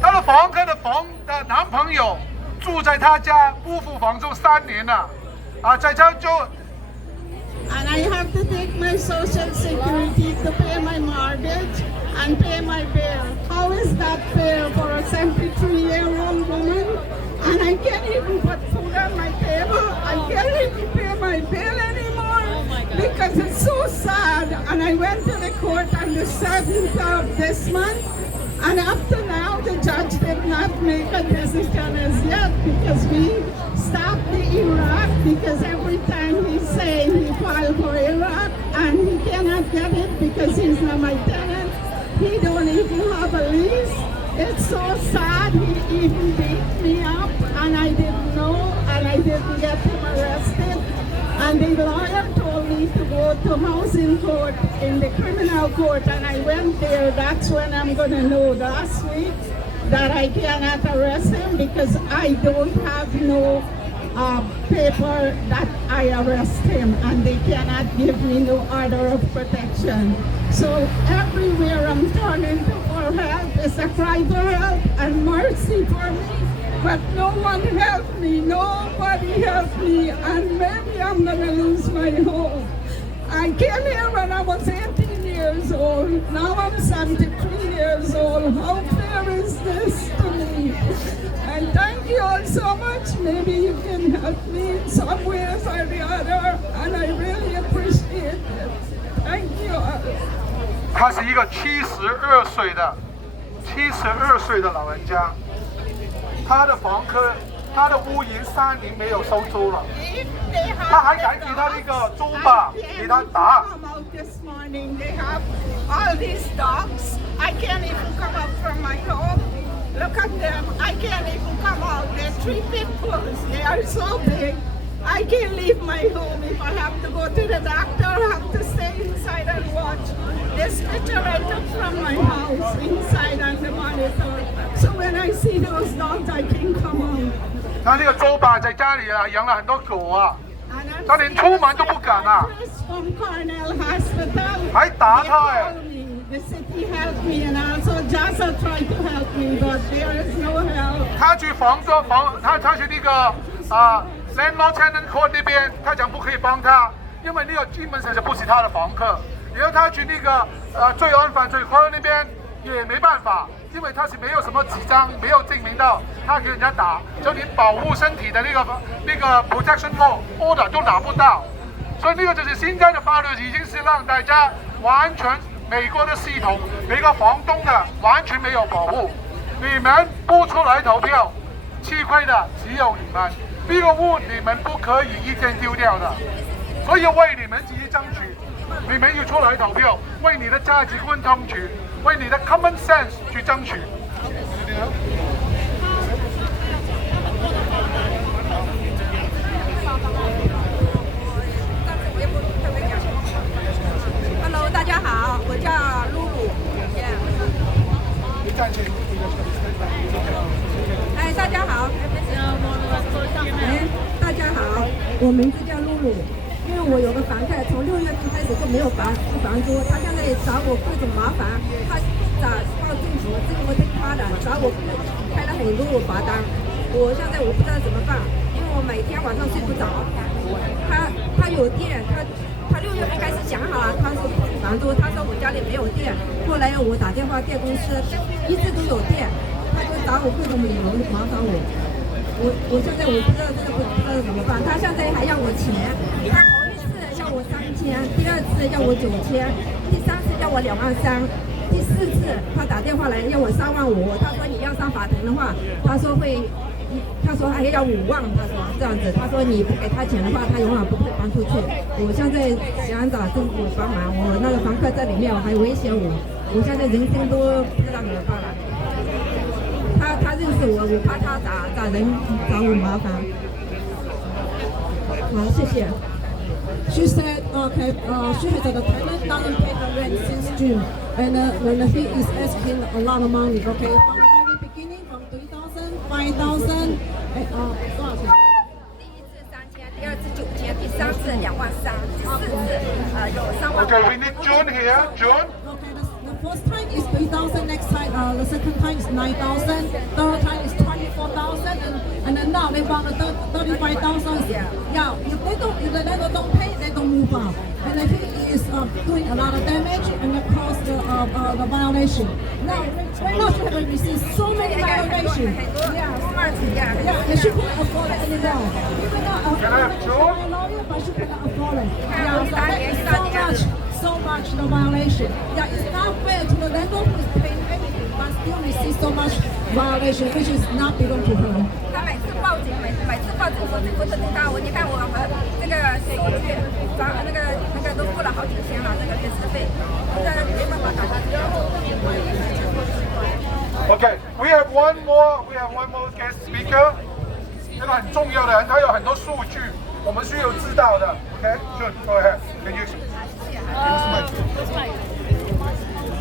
他的房客的男朋友住在他家不付房租3年了，在家就。 And I have to take my social security to pay my mortgage and pay my bill. How is that fair for a 73-year-old woman? And I can't even put food on my table. I can't even pay my bill anymore because it's so sad. And I went to the court on the 7th of this month. And up to now, the judge did not make a decision as yet because we stopped the Erap because every time he's saying he filed for Erap and he cannot get it because he's not my tenant. He don't even have a lease. It's so sad. He even beat me up and I didn't know and I didn't get him arrested. And the lawyer told me to go to housing court in the criminal court and I went there. That's when I'm going to know last week that I cannot arrest him because I don't have no paper that I arrest him and they cannot give me no order of protection. So everywhere I'm turning for help is a cry for help and mercy for me. But no one helped me, nobody helped me, and maybe I'm gonna lose my home. I came here when I was 18 years old, now I'm 73 years old. How fair is this to me? And thank you all so much. Maybe you can help me in some way or the other, and I really appreciate it. Thank you all. 他是一个72岁的老人家，他的房客，他的屋檐3年没有收租了，他还赶紧他那个租吧给他打。This morning they have all these dogs. I can't even come out from my home. Look at them. I can't even come out. They're 3 pit bulls. They are so big. I can't leave my home. If I have to go to the doctor, I have to stay inside and watch. This picture I took from my house inside on the monitor. So when I see those dogs, I can come out. 他那个周爸在家里啊养了很多狗啊，他连出门都不敢啊，还打他哎。The city helped me and also JASA tried to help me, but there is no help. 他去他去那个Landlords tenant court 那边，他讲不可以帮他，因为那个基本上就不是他的房客。然后他去那个罪案犯罪科那边也没办法，因为他是没有什么纸张，没有证明到他给人家打，就连保护身体的那个 protection order 都拿不到。所以那个就是现在的法律已经是让大家完全美国的系统，每个房东的完全没有保护。你们不出来投票，吃亏的只有你们。这个屋你们不可以一天丢掉的，所以为你们自己争取，你们要出来投票，为你的价值观争取，为你的 common sense 去争取。Hello， 大家好，我叫露露。哎，大家好。大家好，我名字叫露露。因为我有个房客，从6月份开始就没有付房租，他现在找我各种麻烦，他报政府听他的，找我开了很多罚单。我现在我不知道怎么办，因为我每天晚上睡不着。他有电，他6月份开始讲好了，他说不付房租，他说我家里没有电。后来我打电话电公司，一直都有电，他就找我各种理由麻烦我。我现在我不知道怎么办，他现在还要我钱，他头一次要我3000，第2次要我9000，第3次要我2万3，第4次他打电话来要我3万5，他说你要上法庭的话，他说还要5万，他说这样子，他说你不给他钱的话，他永远不会搬出去。我现在想找政府帮忙，我那个房客在里面还威胁我，我现在人生都不知道怎么办了。他认识我，我怕他找人找我麻烦。好，谢谢。She said, okay, she has a tenant doesn't pay the rent since June, and when he is asking a lot of money, okay, from the very beginning, from 3,000, 5,000, 多少钱？第1次3000，第2次9000，第3次2万3，第4次有3万。Okay, we need June here. June. Okay, the first time is 3,000. Next time, the second time is 9,000. Third time is 24,000, and then now they want 35,000. Yeah, if the landlord don't pay, they don't move out. And I think he is doing a lot of damage and it caused the violation. Now, right now she has received so many violations. Yeah, and she couldn't afford it anymore. Even though Can I have a lawyer, but she cannot afford it. Yeah, so that is so much the violation. Yeah, it's not fair to the landlord who is paying everything, but still receive so much violation, which is not belong to her. 他每次报警说政府都听他，你看我们这个水电那个都付了好几千了，这个电视费，现在没办法打下去。Okay, we have one more guest speaker. 这个很重要的人，他有很多数据，我们需要知道的。Okay, June, go ahead. Can you?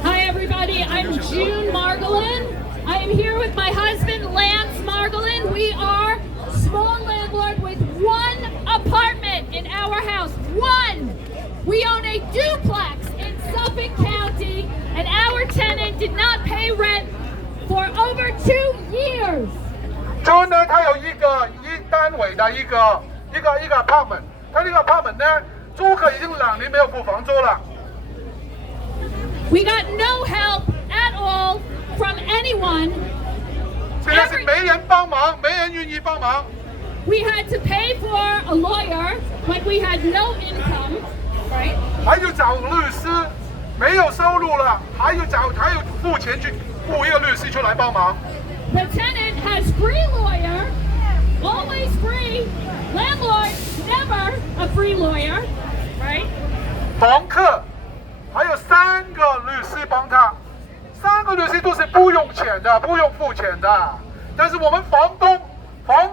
Hi everybody, I'm June Margolin. I am here with my husband Lance Margolin. We are small landlord with 1 apartment in our house. 1! We own a duplex in Suffolk County and our tenant did not pay rent for over 2 years. June 呢，他有一单位的一个 apartment， 他那个 apartment 呢，租客已经2年没有付房租了。We got no help at all from anyone 现在是没人帮忙，没人愿意帮忙。We had to pay for a lawyer when we had no income, right? 还有找律师，没有收入了，还有付钱去雇一个律师出来帮忙。The tenant has free lawyer, always free. Landlord, never a free lawyer, right? 房客还有3个律师帮他，3个律师都是不用钱的，不用付钱的。但是我们房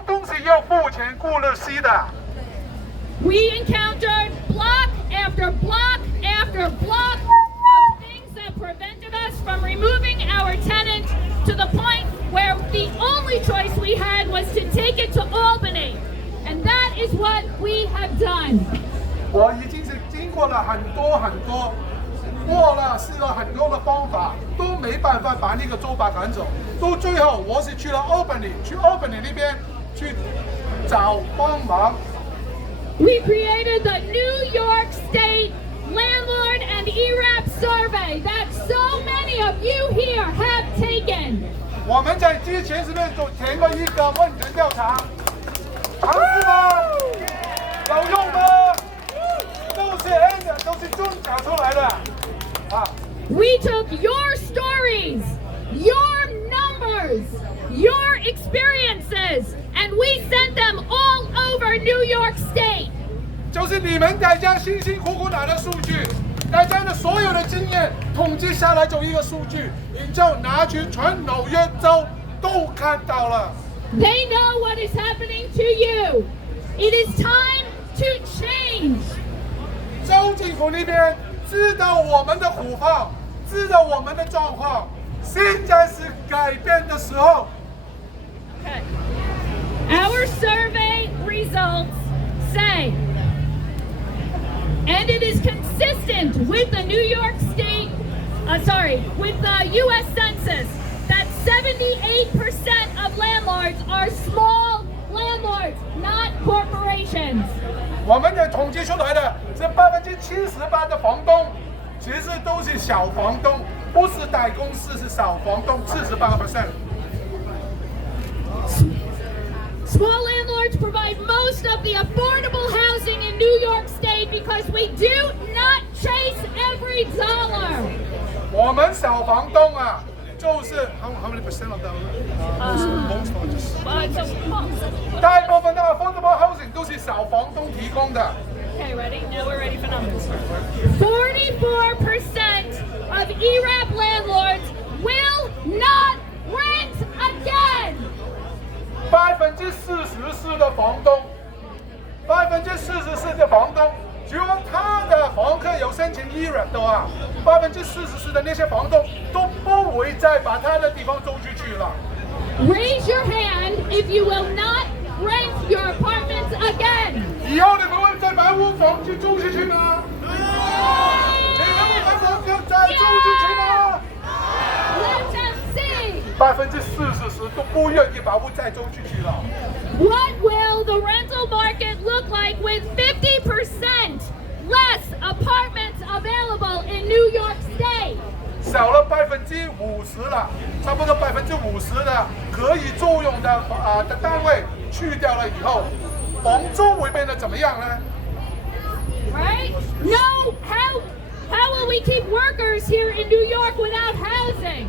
东是要付钱雇律师的。We encountered block after block after block of things that prevented us from removing our tenant to the point where the only choice we had was to take it to Albany. And that is what we have done. 我已经是经过了很多，试了很多的方法，都没办法把那个州把赶走。到最后，我是去了 Albany 那边去找帮忙。We created the New York State Landlord and Erap survey that so many of you here have taken. 我们在之前是不是就填过一个问卷调查？尝试吗？有用吗？都是真假出来的啊。We took your stories, your numbers, your experiences, and we sent them all over New York State. 就是你们大家辛辛苦苦拿的数据，大家的所有的经验统计下来就一个数据，然之后拿去全纽约州都看到了。They know what is happening to you. It is time to change. 州政府那边知道我们的苦况，知道我们的状况，现在是改变的时候。Okay. Our survey results say, and it is consistent with the New York State, with the U.S. Census, that 78% of landlords are small landlords, not corporations. 我们的统计出来的是78%的房东，其实都是小房东，不是大公司，是小房东，48%。Small landlords provide most of the affordable housing in New York State because we do not chase every dollar. 我们小房东啊，就是 how many percent of them? 大部分的 affordable housing 都是小房东提供的。Okay, ready? Now we're ready for numbers. 44% of Erap landlords will not rent again. 44%的房东，44%的房东，只要他的房客有申请 Erap 的话，44%的那些房东都不会再把他的地方租出去了。Raise your hand if you will not rent your apartments again. 以后你们会再把房子租出去吗？你们会把房客再租出去吗？Let us see. 40%都不愿意把屋再租出去了。What will the rental market look like with 50% less apartments available in New York State? 少了50%了，差不多50%的可以租用的单位去掉了以后，房租会变得怎么样呢？ Right? No. How will we keep workers here in New York without housing?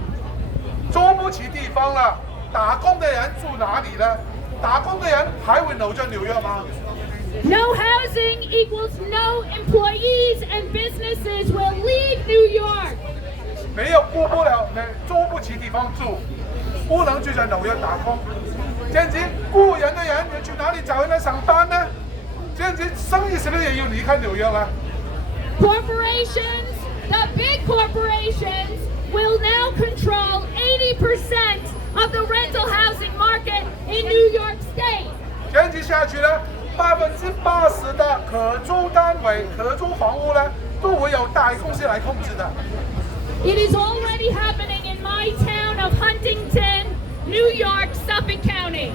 租不起地方了，打工的人住哪里呢？打工的人还会留在纽约吗？ No housing equals no employees and businesses will leave New York. 没有租不起地方住，不能就在纽约打工。这样子雇人的人要去哪里找人来上班呢？这样子生意是不是也要离开纽约了？ Corporations, the big corporations, will now control 80% of the rental housing market in New York State. 这样子下去呢，80%的可租单位、可租房屋呢，都会由大公司来控制的。 It is already happening in my town of Huntington, New York, Suffolk County.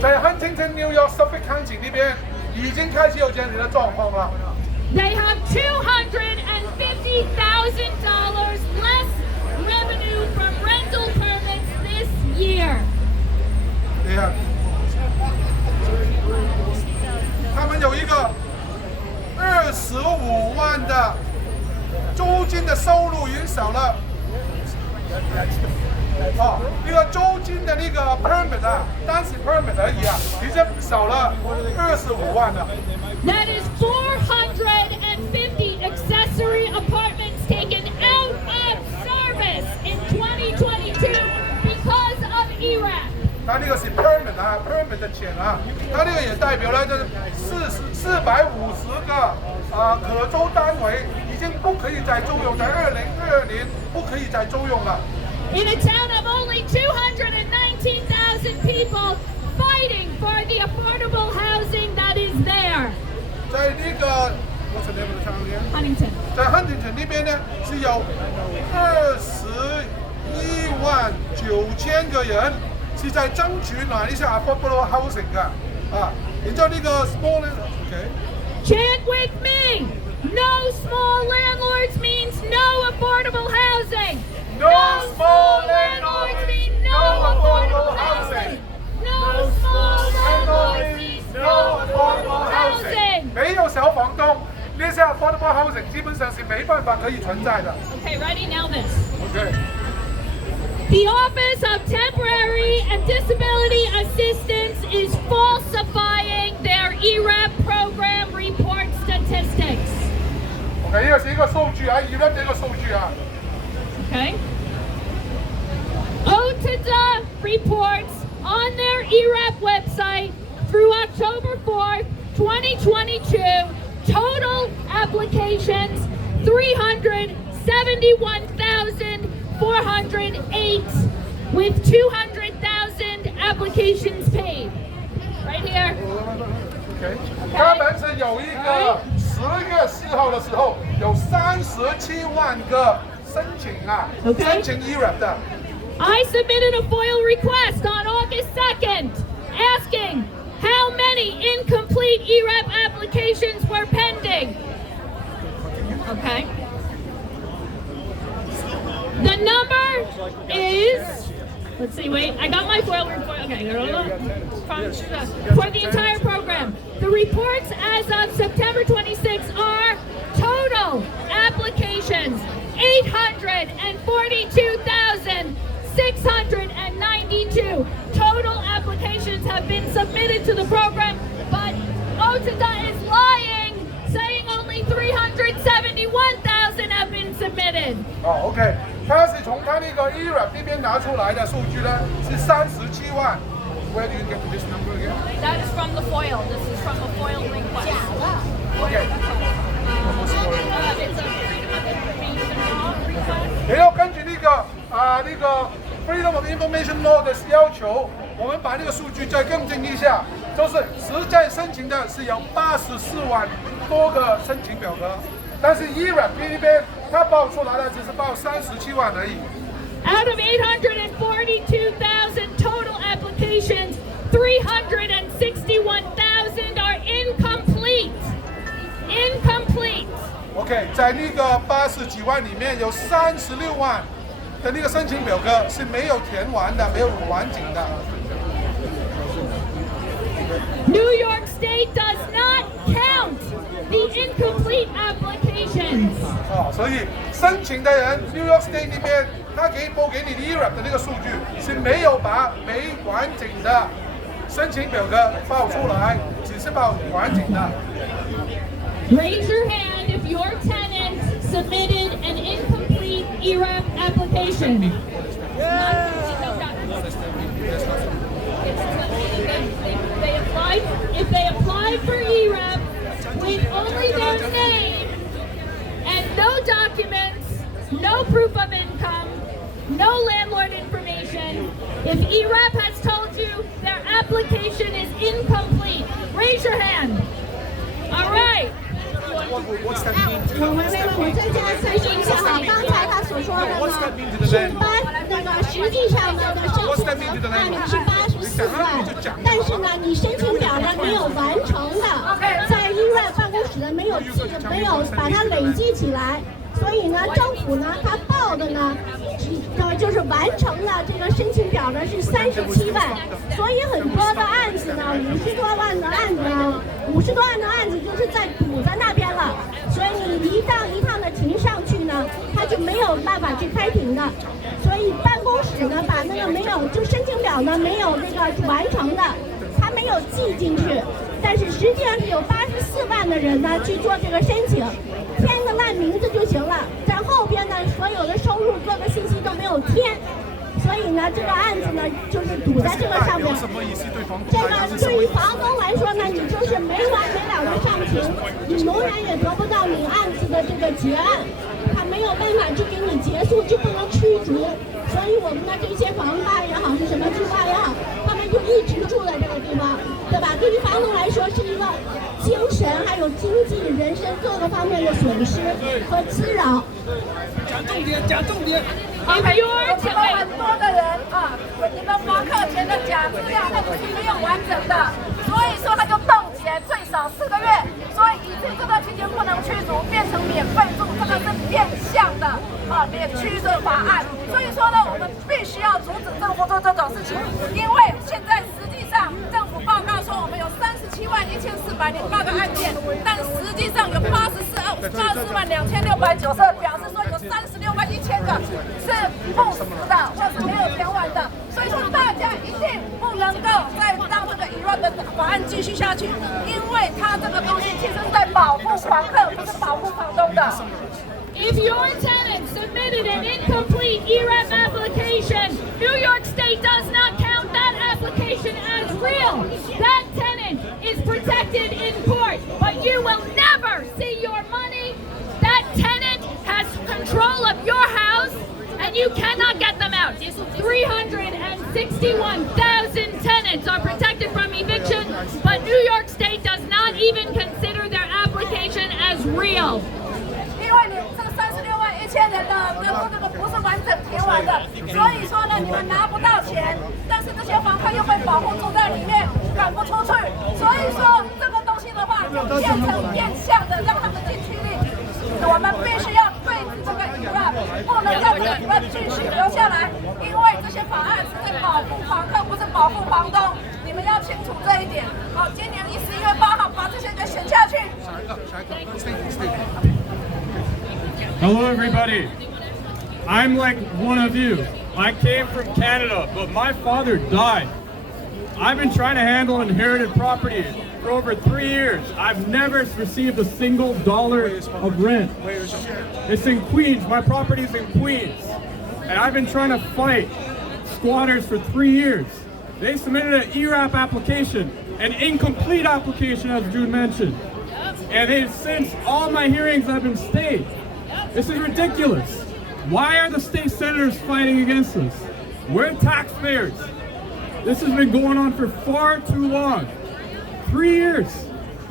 在 Huntington, New York, Suffolk County 那边已经开始有这样子的状况了。 They have $250,000 less revenue from rental permits this year. 那个租金的那个 permit 啊，单是 permit 而已啊，已经少了25万了。That is 450 accessory apartments taken out of service in 2022 because of Erap. 它那个是 permit 啊 ，permit 的钱啊，它那个也代表了就是450个可租单位已经不可以再租用，在2022年不可以再租用了。In a town of only 219,000 people fighting for the affordable housing that is there. 在那个 what's the name of the town again? Huntington. 在 Huntington 那边呢是有219000个人是在争取拿一下 affordable housing 的啊，然之后那个 small okay. Chant with me. No small landlords means no affordable housing. No small landlords means no affordable housing. No small landlords means no affordable housing. 没有小房东，那些 affordable housing 基本上是没办法可以存在的。Okay, ready now this. Okay. The Office of Temporary and Disability Assistance is falsifying their Erap program report statistics. Okay, 呢個是一個數據啊，Erap 呢個數據啊。Okay. OTDA reports on their Erap website through October 4th, 2022, total applications 371,408 with 200,000 applications paid. Right here. Okay. 他们是有一个10月4號的時候有37萬個申請啊，申請 Erap 的。I submitted a FOIL request on August 2nd asking how many incomplete Erap applications were pending. Okay. The number is, let's see, wait, I got my FOIL report. Okay, for the entire program. The reports as of September 26th are total applications 842,692 total applications have been submitted to the program, but OTDA is lying, saying only 371,000 have been submitted. Oh, okay. 它是从它那个 Erap 那边拿出来的数据呢，是37万。Where do you get this number again? That is from the FOIL. This is from the FOIL request. Okay. It's a Freedom of Information Law request. 然后根据那个 Freedom of Information Law 的要求，我们把那个数据再更正一下，就是实在申请的是有84万多个申请表格，但是 Erap 那边它报出来的只是报37万而已。Out of 842,000 total applications, 361,000 are incomplete. Incomplete. OK， 在那个80几万里面有36万的那个申请表格是没有填完的，没有完整的。New York State does not count the incomplete applications. 所以申请的人 New York State 那边，他报给你 Erap 的那个数据是没有把没完整的申请表格报出来，只是报完整的。Raise your hand if your tenant submitted an incomplete Erap application. If they applied for Erap with only their name and no documents, no proof of income, no landlord information, if Erap has told you their application is incomplete, raise your hand. All right. 我们这家申请一下哈，刚才他所说的呢，全班那个实际上呢的申请额按理是84万，但是呢你申请表呢没有完成的，在Erap办公室呢没有把它累计起来，所以呢政府呢他报的呢就是完成的这个申请表呢是37万，所以很多的案子呢50多万的案子就是在堵在那边了，所以你一趟一趟的停上去呢，它他就没有办法去开庭的。所以办公室呢，把那个没有就申请表呢没有那个完成的，他没有记进去。但是实际上是有84万的人呢去做这个申请，填个烂名字就行了。在后边呢，所有的收入各个信息都没有填。所以呢，这个案子呢，就是堵在这个上面。这个对于房东来说呢，你就是没完没了的上庭，你永远也得不到你案子的这个结案，他没有办法去给你结束，就不能驱逐。所以我们的这些房贷也好，是什么住贷也好，他们就一直住在这个地方，对吧？对于房东来说，是一个精神还有经济、人身各个方面的损失和滋扰。讲重点，讲重点。If you're 欠了很多的人啊，你们房客填的假资料或者是没有完整的，所以说他就冻结最少4个月，所以以致这段期间不能驱逐，变成免费住，这个是变相的免驱的法案。所以说呢，我们必须要阻止政府做这种事情，因为现在实际上政府报告说我们有371408个案件，但实际上有842692，表示说有361000个是不实的，或是没有填完的。所以说大家一定不能够再让这个Erap的法案继续下去，因为它这个东西其实是在保护房客，不是保护房东的。If your tenant submitted an incomplete Erap application, New York State does not count that application as real. That tenant is protected in court, but you will never see your money. That tenant has control of your house, and you cannot get them out. 361,000 tenants are protected from eviction, but New York State does not even consider their application as real. 因为你这361000人的这个不是完整填完的，所以说呢，你们拿不到钱，但是这些房客又被保护住在里面，赶不出去，所以说这个东西的话，就变相的让他们进去力。我们必须要对峙这个Erap，不能让这个Erap继续留下来，因为这些法案是在保护房客，不是保护房东。你们要清楚这一点。好，今年11月8号把这些给选下去。Hello everybody, I'm like one of you. I came from Canada, but my father died. I've been trying to handle inherited property for over 3 years. I've never received a single dollar of rent. It's in Queens, my property's in Queens. And I've been trying to fight squatters for 3 years. They submitted an Erap application, an incomplete application as Jude mentioned. And since all my hearings have been stayed. This is ridiculous. Why are the state senators fighting against us? We're taxpayers. This has been going on for far too long. 3 years.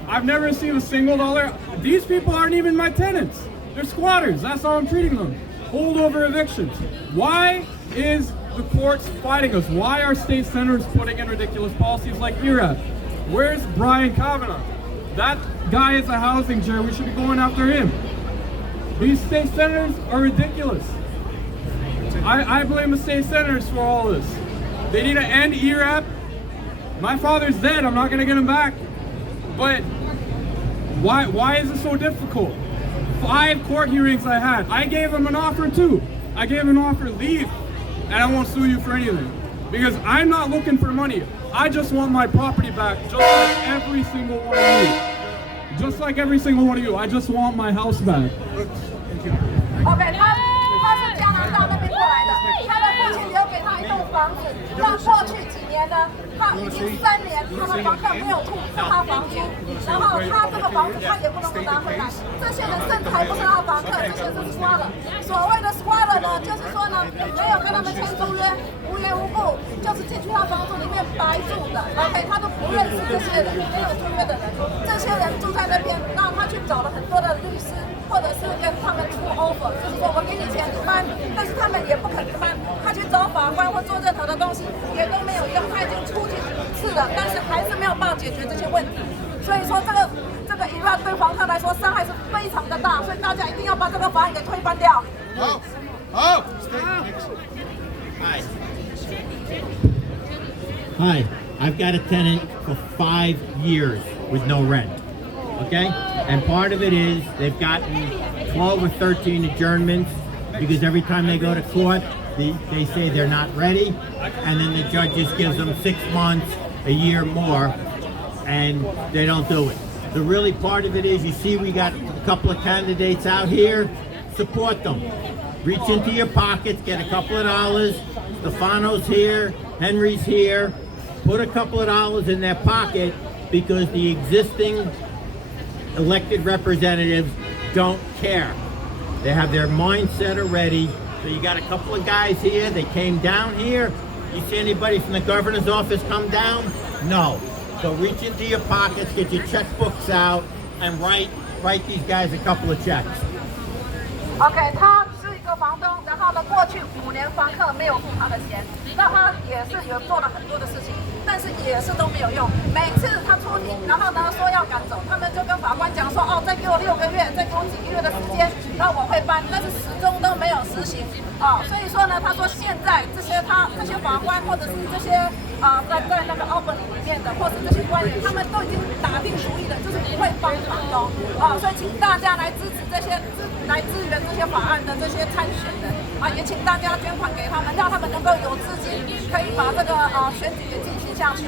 I've never received a single dollar. These people aren't even my tenants. They're squatters. That's how I'm treating them. Holdover evictions. Why is the courts fighting us? Why are state senators putting in ridiculous policies like Erap? Where's Brian Kavanaugh? That guy is a housing chair. We should be going after him. These state senators are ridiculous. I blame the state senators for all this. They need to end Erap. My father's dead. I'm not going to get him back. But why is it so difficult? 5 court hearings I had. I gave him an offer too. I gave him an offer, leave, and I won't sue you for anything. Because I'm not looking for money. I just want my property back, just like every single one of you. Just like every single one of you. I just want my house back. OK， 他是加拿大那边过来的，他的父亲留给他一栋房子，让过去几年呢，他已经3年，他的房客没有付他房租，然后他这个房子他也不能够拿回来。这些人甚至还不是他房客，这些是 squatter。所谓的 squatter 呢，就是说呢，没有跟他们签租约，无缘无故就是进去他房子里面白住的。OK， 他都不认识这些人，没有租约的人，这些人住在那边，让他去找了很多的律师。或者是跟他们出 offer， 就是说我给你钱你搬，但是他们也不肯搬，他去找法官或做任何的东西也都没有用，他已经出几次了，但是还是没有办法解决这些问题。所以说这个Erap对房客来说伤害是非常的大，所以大家一定要把这个法案给推翻掉。好。Hi, I've got a tenant for 5 years with no rent. Okay? And part of it is they've gotten 12 or 13 adjournments because every time they go to court, they say they're not ready, and then the judge just gives them 6 months, a year more, and they don't do it. The really part of it is, you see we got a couple of candidates out here, support them. Reach into your pockets, get a couple of dollars. Stefano's here, Henry's here. Put a couple of dollars in their pocket, because the existing elected representatives don't care. They have their mindset already. So you got a couple of guys here, they came down here. You see anybody from the governor's office come down? No. So reach into your pockets, get your checkbooks out, and write these guys a couple of checks. OK， 他是一个房东，然后呢，过去5年房客没有付他的钱，那他也是有做了很多的事情，但是也是都没有用。每次他出庭，然后呢说要赶走，他们就跟法官讲说，哦，再给我6个月，再给我几个月的时间，然后我会搬，但是始终都没有实行。所以说呢，他说现在这些法官或者是这些在那个 Albany 里面的，或是这些官员，他们都已经打定主意的，就是不会帮房东。所以请大家来支持来支援这些法案的这些参选人也请大家捐款给他们，让他们能够有资金，可以把这个选举给进行下去。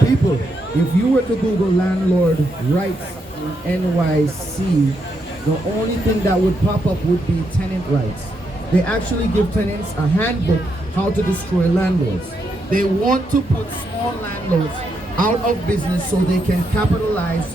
People, if you were to Google landlord rights in NYC, the only thing that would pop up would be tenant rights. They actually give tenants a handbook how to destroy landlords. They want to put small landlords out of business so they can capitalize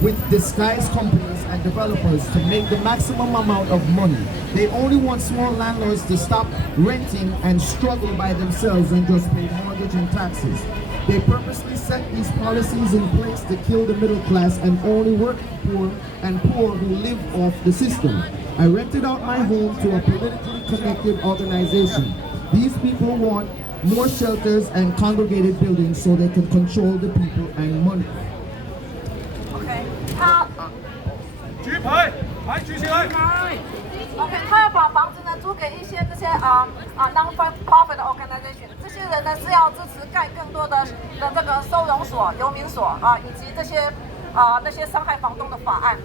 with disguised companies and developers to make the maximum amount of money. They only want small landlords to stop renting and struggle by themselves and just pay mortgage and taxes. They purposely set these policies in place to kill the middle class and only work poor who live off the system. I rented out my home to a politically connected organization. These people want more shelters and congregated buildings so they can control the people and money. OK， 他举牌，牌举起来。OK， 他要把房子呢租给一些这些non-profit organization， 这些人呢是要支持盖更多的这个收容所、游民所以及这些那些伤害房东的法案。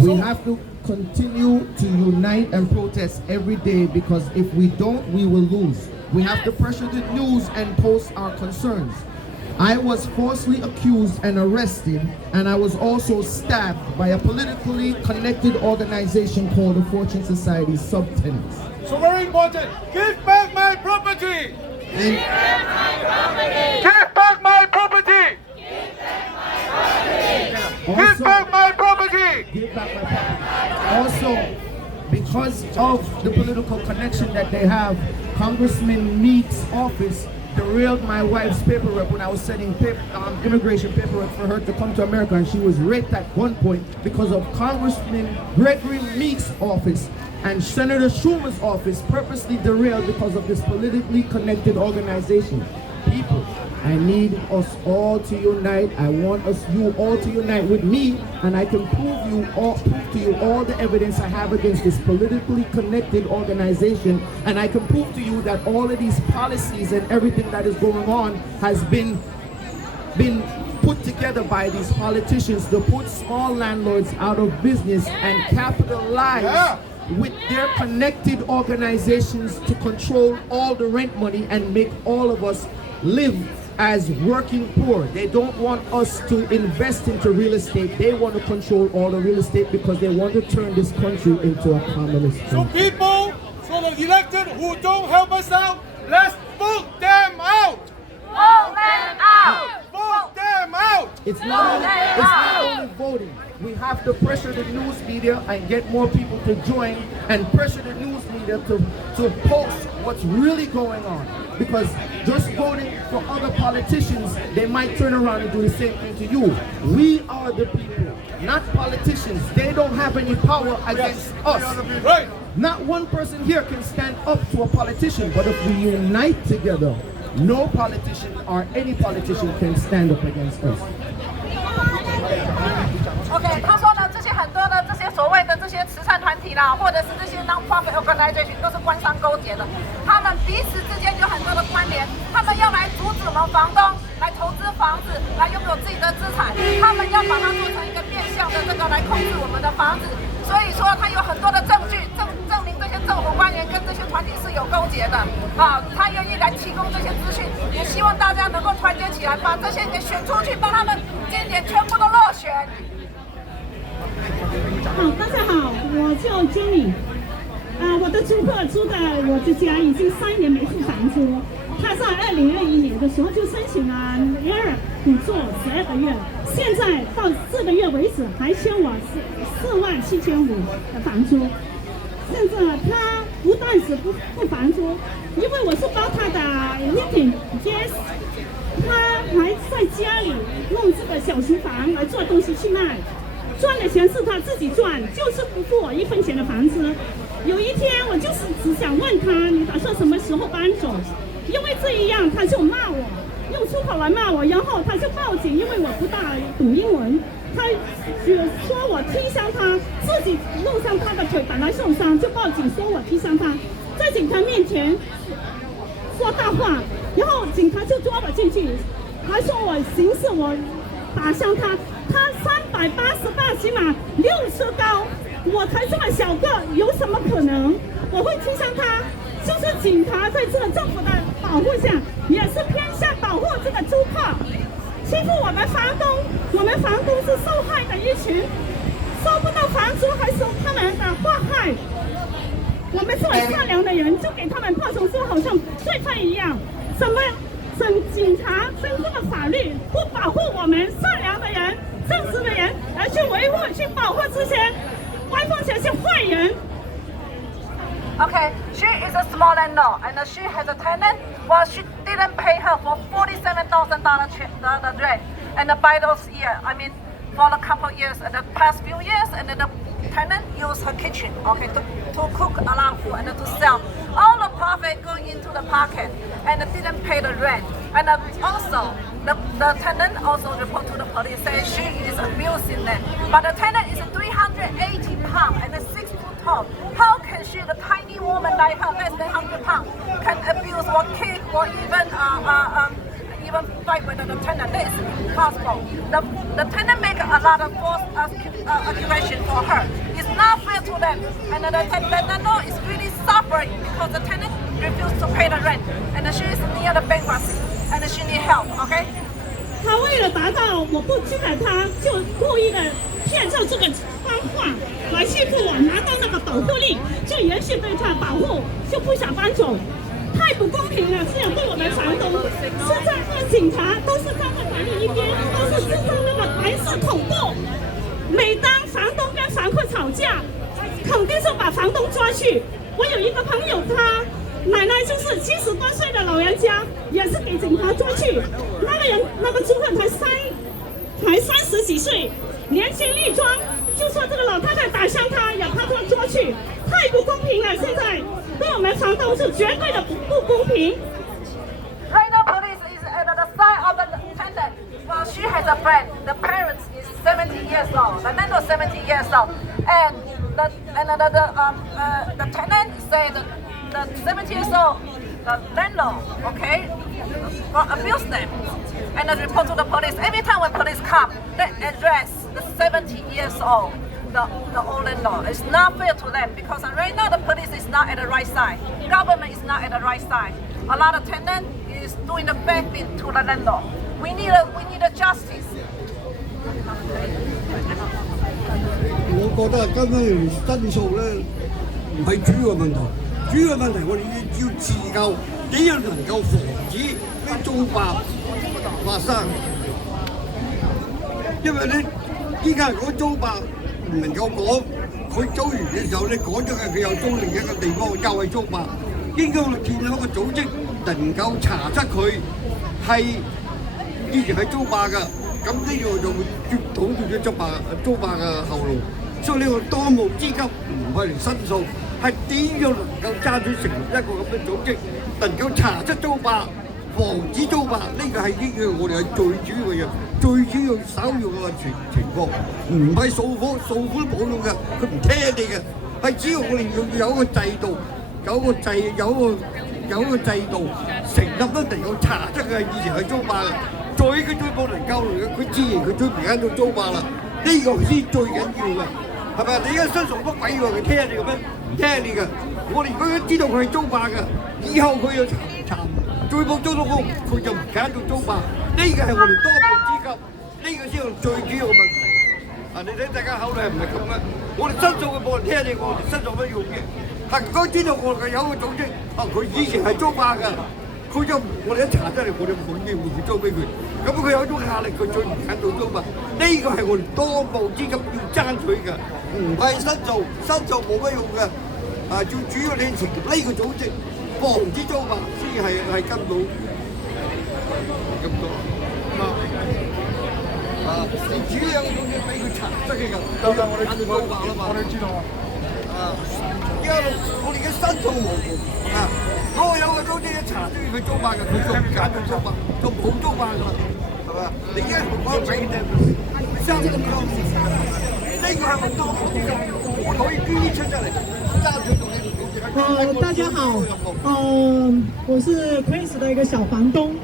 We have to continue to unite and protest every day, because if we don't, we will lose. We have to pressure the news and post our concerns. I was falsely accused and arrested, and I was also stabbed by a politically connected organization called the Fortune Society Subtenants. So very important, give back my property! Give back my property! Give back my property! Give back my property! Give back my property! Also, because of the political connection that they have, Congressman Meek's office derailed my wife's paperwork when I was sending immigration paperwork for her to come to America, and she was raped at one point because of Congressman Gregory Meek's office and Senator Schumer's office purposely derailed because of this politically connected organization. People, I need us all to unite. I want you all to unite with me, and I can prove to you all the evidence I have against this politically connected organization, and I can prove to you that all of these policies and everything that is going on has been put together by these politicians to put small landlords out of business and capitalize with their connected organizations to control all the rent money and make all of us live as working poor. They don't want us to invest into real estate. They want to control all the real estate because they want to turn this country into a communist country. So people, so the elected who don't help us out, let's vote them out! Vote them out! Vote them out! It's not only voting. We have to pressure the news media and get more people to join and pressure the news media to post what's really going on. Because just voting for other politicians, they might turn around and do the same thing to you. We are the people, not politicians. They don't have any power against us. Right. Not one person here can stand up to a politician, but if we unite together, no politician or any politician can stand up against us. OK， 他说呢，这些很多的这些所谓的这些慈善团体啦，或者是这些 non-profit organization 都是官商勾结的，他们彼此之间有很多的关联，他们要来阻止我们房东来投资房子，来拥有自己的资产，他们要把它做成一个变相的这个来控制我们的房子。所以说，他有很多的证据证明这些政府官员跟这些团体是有勾结的啊，他愿意来提供这些资讯，也希望大家能够团结起来，把这些人给选出去，帮他们今年全部都落选。好，大家好，我叫 Jenny。我的租客住在我的家已经3年没付房租，他在2021年的时候就申请了 Erap 补助12个月，现在到这个月为止还欠我47500的房租。现在他不但是不付房租，因为我是包他的 living guest， 他还在家里弄这个小厨房来做东西去卖。赚的钱是他自己赚，就是不付我1分钱的房资。有一天，我就是只想问他，你打算什么时候搬走？因为这样，他就骂我，用粗口来骂我，然后他就报警，因为我不大懂英文，他就说我踢伤他，自己弄伤他的腿，把他受伤，就报警说我踢伤他，在警察面前说大话，然后警察就抓我进去，还说我刑事我打伤他。他388，起码60高，我才这么小个，有什么可能我会踢伤他？就是警察在这个政府的保护下，也是偏向保护这个租客，欺负我们房东。我们房东是受害的一群，收不到房租还受他们的祸害。我们作为善良的人，就给他们报仇，说好像罪犯一样。什么警察真正的法律不保护我们善良的人、正直的人，而去维护、去保护这些歪风邪气坏人。Okay, she is a small landlord and she has a tenant. Well, she didn't pay her for $47,000 rent. And by those years, I mean, for a couple of years, the past few years, and the tenant used her kitchen, okay, to cook a lot of food and to sell. All the profit going into the pocket and didn't pay the rent. And also, the tenant also report to the police saying she is abusing them. But the tenant is 380 pounds and 6 foot tall. How can she, the tiny woman like her, less than 100 pounds, can abuse or kick or even fight with the tenant? That is impossible. The tenant make a lot of false accusation for her. It's not fair to them. And the landlord is really suffering because the tenant refused to pay the rent. And she is near the bankruptcy. And she need help, okay? 他为了达到我不驱赶他，就故意的骗造这个方法来欺负我，拿到那个保护令，就延续对他保护，就不想搬走。太不公平了，这样对我们房东。现在的警察都是站在法律一边，都是制造那个白色恐怖。每当房东跟房客吵架，肯定是把房东抓去。我有一个朋友，他奶奶就是70多岁的老人家，也是给警察抓去。那个租客才30几岁，年轻力壮，就说这个老太太打伤他，也把他抓去，太不公平了。现在对我们房东是绝对的不公平。Right now, police is at the side of the tenant. Well, she has a friend. The parents is 70 years old. The landlord 70 years old, and the tenant said the 70 years old landlord, okay, abuse them, and then report to the police. Every time when police come, they address the 70 years old, the old landlord. It's not fair to them because right now the police is not at the right side. Government is not at the right side. A lot of tenant is doing the back bit to the landlord. We need a justice. 我覺得根本申訴咧唔係主要問題，主要問題我哋要自救，點樣能夠防止啲租霸發生？因為咧，依家講租霸唔能夠講，佢租完嘅時候咧講咗嘅佢又租另一個地方又係租霸，應該我哋建立一個組織能夠查出佢係以前係租霸㗎。咁呢個就會堵住咗租霸嘅後路，所以呢個當務之急唔係嚟申訴，係點樣能夠揸住成立一個咁嘅組織，能夠查出租霸、防止租霸，呢個係呢個我哋係最主要嘅嘢，最主要首要嘅情況，唔係訴苦都冇用嘅，佢唔聽你嘅，係只要我哋要有一個制度，有個制度成立得能夠查出佢以前係租霸嘅。佢追冇能夠嚟，佢自然佢追唔緊到租霸啦。呢個先最緊要嘅，係咪？你而家相信乜鬼喎？佢聽你嘅咩？唔聽你嘅。我哋如果知道佢係租霸嘅，以後佢要查，最冇租到屋，佢就唔揀做租霸。呢個係我哋當務之急，呢個先係最主要嘅問題。啊，你睇大家考慮係唔係咁嘅？我哋申訴嘅冇人聽你，我哋申訴乜用嘅？係如果知道我哋有個組織，啊，佢以前係租霸嘅。佢就我哋一查出嚟，我哋冇機會去租俾佢。咁佢有一種壓力，佢最唔揀到租嘛。呢個係我哋當務之急要爭取嘅，唔係申訴冇乜用嘅。啊，最主要你成立呢個組織，防止租霸先係根本。咁多你主要有個組織俾佢查出嘅，就係我哋揀到租霸啦嘛。我哋知道啊。而家我哋嘅申訴無門啊！我有個組織一查都要佢租霸嘅，佢就唔揀佢租霸，就冇租霸㗎啦，係嘛？你而家同我俾你爭咁多，呢個係咪當務之急？我可以捐啲出嚟，爭取到呢個組織。大家好，我是 Chris 的一个小房东。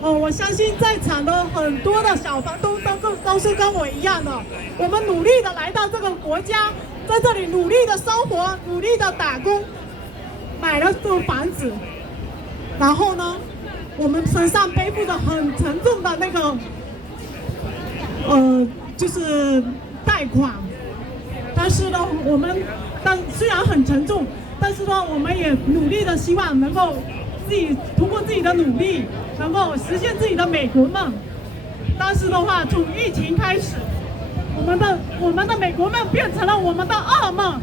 我相信在场的很多的小房东都是跟我一样的，我们努力的来到这个国家，在这里努力的生活，努力的打工，买了这房子，然后呢，我们身上背负着很沉重的那个，就是贷款，但是呢，虽然很沉重，但是呢，我们也努力的希望能够通过自己的努力，能够实现自己的美国梦。但是的话，从疫情开始，我们的美国梦变成了我们的噩梦。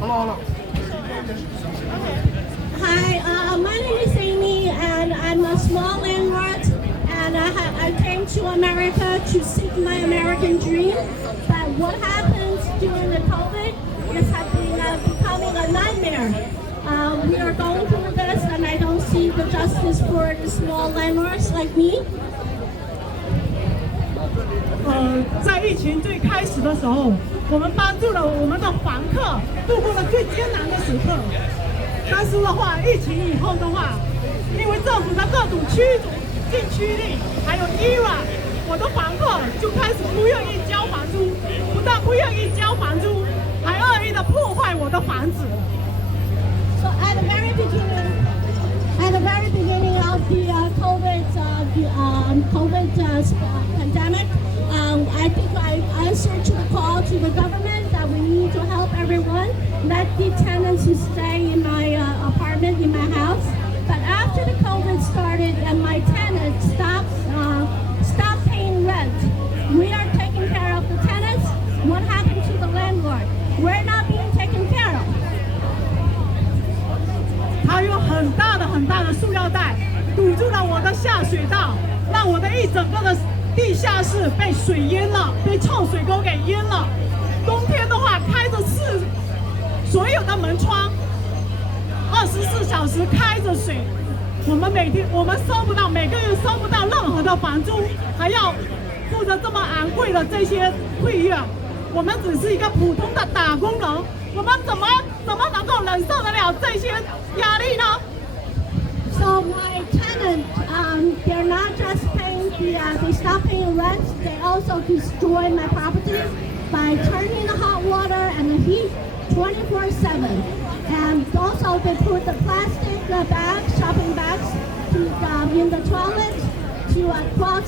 好了。Hi, my name is Amy, and I'm a small landlord. And I came to America to seek my American dream. But what happens during the COVID is becoming a nightmare. We are going through this, and I don't see the justice for the small landlords like me. 在疫情最开始的时候，我们帮助了我们的房客度过了最艰难的时刻。但是的话，疫情以后的话，因为政府的各种禁区令，还有 Erap， 我的房客就开始不愿意交房租，不但不愿意交房租，还恶意的破坏我的房子。So at the very beginning of the COVID pandemic, I think I answered to the call to the government that we need to help everyone, let the tenants who stay in my apartment, in my house. But after the COVID started and my tenants stopped paying rent, we are taking care of the tenants. What happened to the landlord? We're not being taken care of. 他用很大的塑料袋堵住了我的下水道，让我的一整个的地下室被水淹了，被臭水沟给淹了。冬天的话，开着所有的门窗，24小时开着水。我们每个月收不到任何的房租，还要付着这么昂贵的这些费用。我们只是一个普通的打工人，我们怎么能够忍受得了这些压力呢？ So my tenant, they're not just paying they stop paying rent, they also destroy my property by turning the hot water and the heat 24/7. And also they put the plastic bags, shopping bags, in the toilet to clog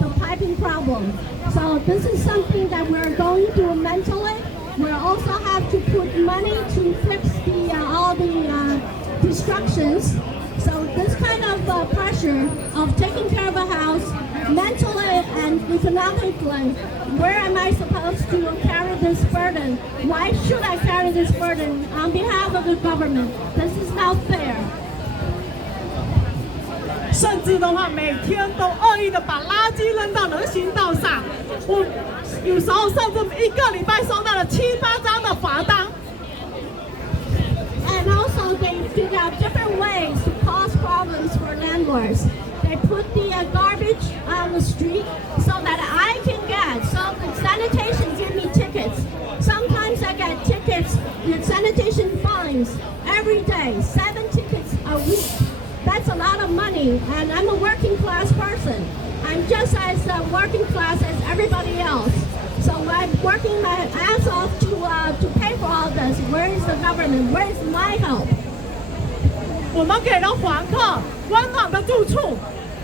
the piping problem. So this is something that we're going through mentally. We also have to put money to fix all the destructions. So this kind of pressure of taking care of a house mentally and economically, where am I supposed to carry this burden? Why should I carry this burden on behalf of the government? This is not fair. 甚至的话，每天都恶意的把垃圾扔到人行道上。我有时候甚至一个礼拜收到了7、8张的罚单。 And also they figure out different ways to cause problems for landlords. They put the garbage on the street so that I can so the sanitation give me tickets. Sometimes I get tickets, the sanitation fine money, and I'm a working class person. I'm just as working class as everybody else. So I'm working my ass off to pay for all this. Where is the government? Where is my help? 我们给了房客温暖的住处，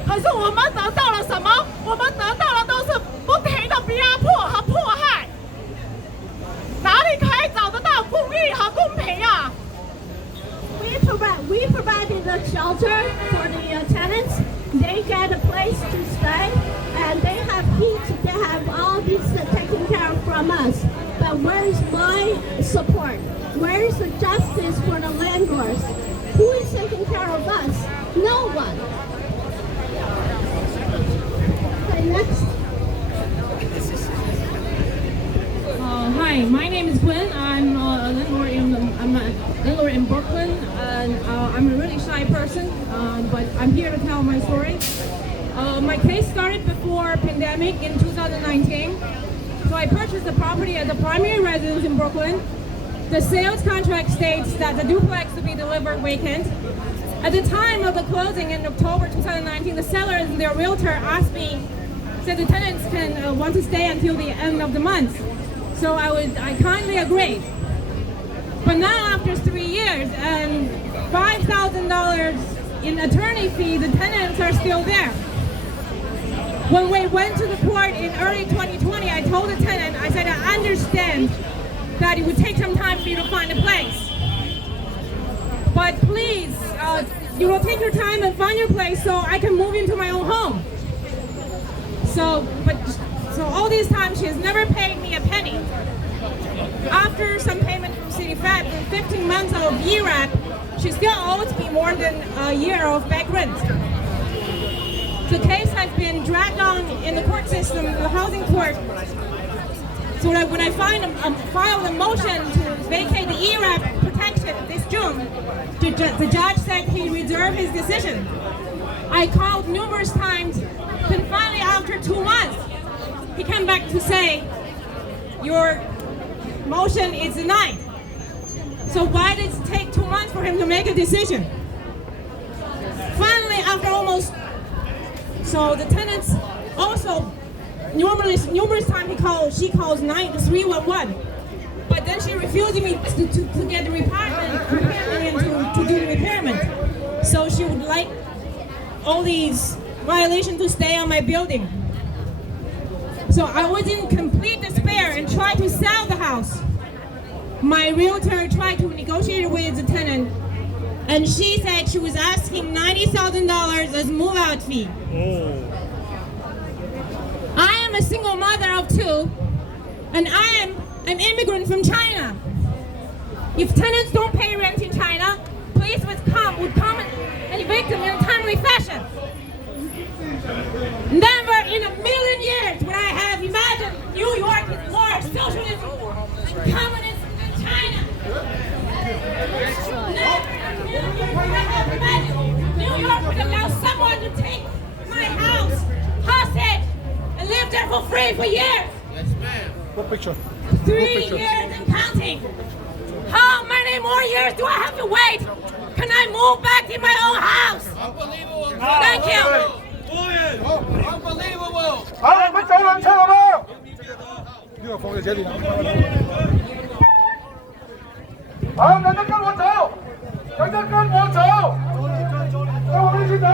可是我们得到了什么？我们得到的都是不停的压迫和迫害。哪里可以找得到公义和公平啊？ We provided a shelter for the tenants. They get a place to stay, and they have heat. They have all these taken care of from us. But where is my support? Where is the justice for the landlords? Who is taking care of us? No one. Okay, next. Hi, my name is Gwen. I'm a landlord in Brooklyn, and I'm a really shy person, but I'm here to tell my story. My case started before pandemic in 2019. So I purchased the property as a primary residence in Brooklyn. The sales contract states that the duplex will be delivered vacant. At the time of the closing in October 2019, the sellers and their realtor asked me, said the tenants can want to stay until the end of the month. So I kindly agreed. But now after 3 years and $5,000 in attorney fee, the tenants are still there. When we went to the court in early 2020, I told the tenant, I said, I understand that it would take some time for you to find a place. But please, take your time and find your place so I can move into my own home. So all these times she has never paid me a penny. After some payment from City Fed and 15 months of Erap, she still owes me more than a year of back rent. The case has been dragged on in the court system, the housing court. So that when I filed a motion to vacate the Erap protection this June, the judge said he reserved his decision. I called numerous times, and finally after 2 months, he came back to say, your motion is denied. So why did it take 2 months for him to make a decision? Finally, after so the tenants also, numerous times she calls 311. But then she refused me to get the repairman to do the repairment. So she would like all these violations to stay on my building. So I was in complete despair and tried to sell the house. My realtor tried to negotiate with the tenant, and she said she was asking $90,000 as move-out fee. I am a single mother of 2, and I am an immigrant from China. If tenants don't pay rent in China, police would come and evict them in a timely fashion. Never in a million years would I have imagined New York is more socialism and communism than China. Never in a million years would I have imagined New York would allow someone to take my house hostage and live there for free for years. Yes, ma'am. What picture? 3 years and counting. How many more years do I have to wait? Can I move back in my own house? Unbelievable. Thank you. Unbelievable. 好，你们走人撤了吗？这个放在这里。好，大家跟我走，大家跟我走，跟我们一起走。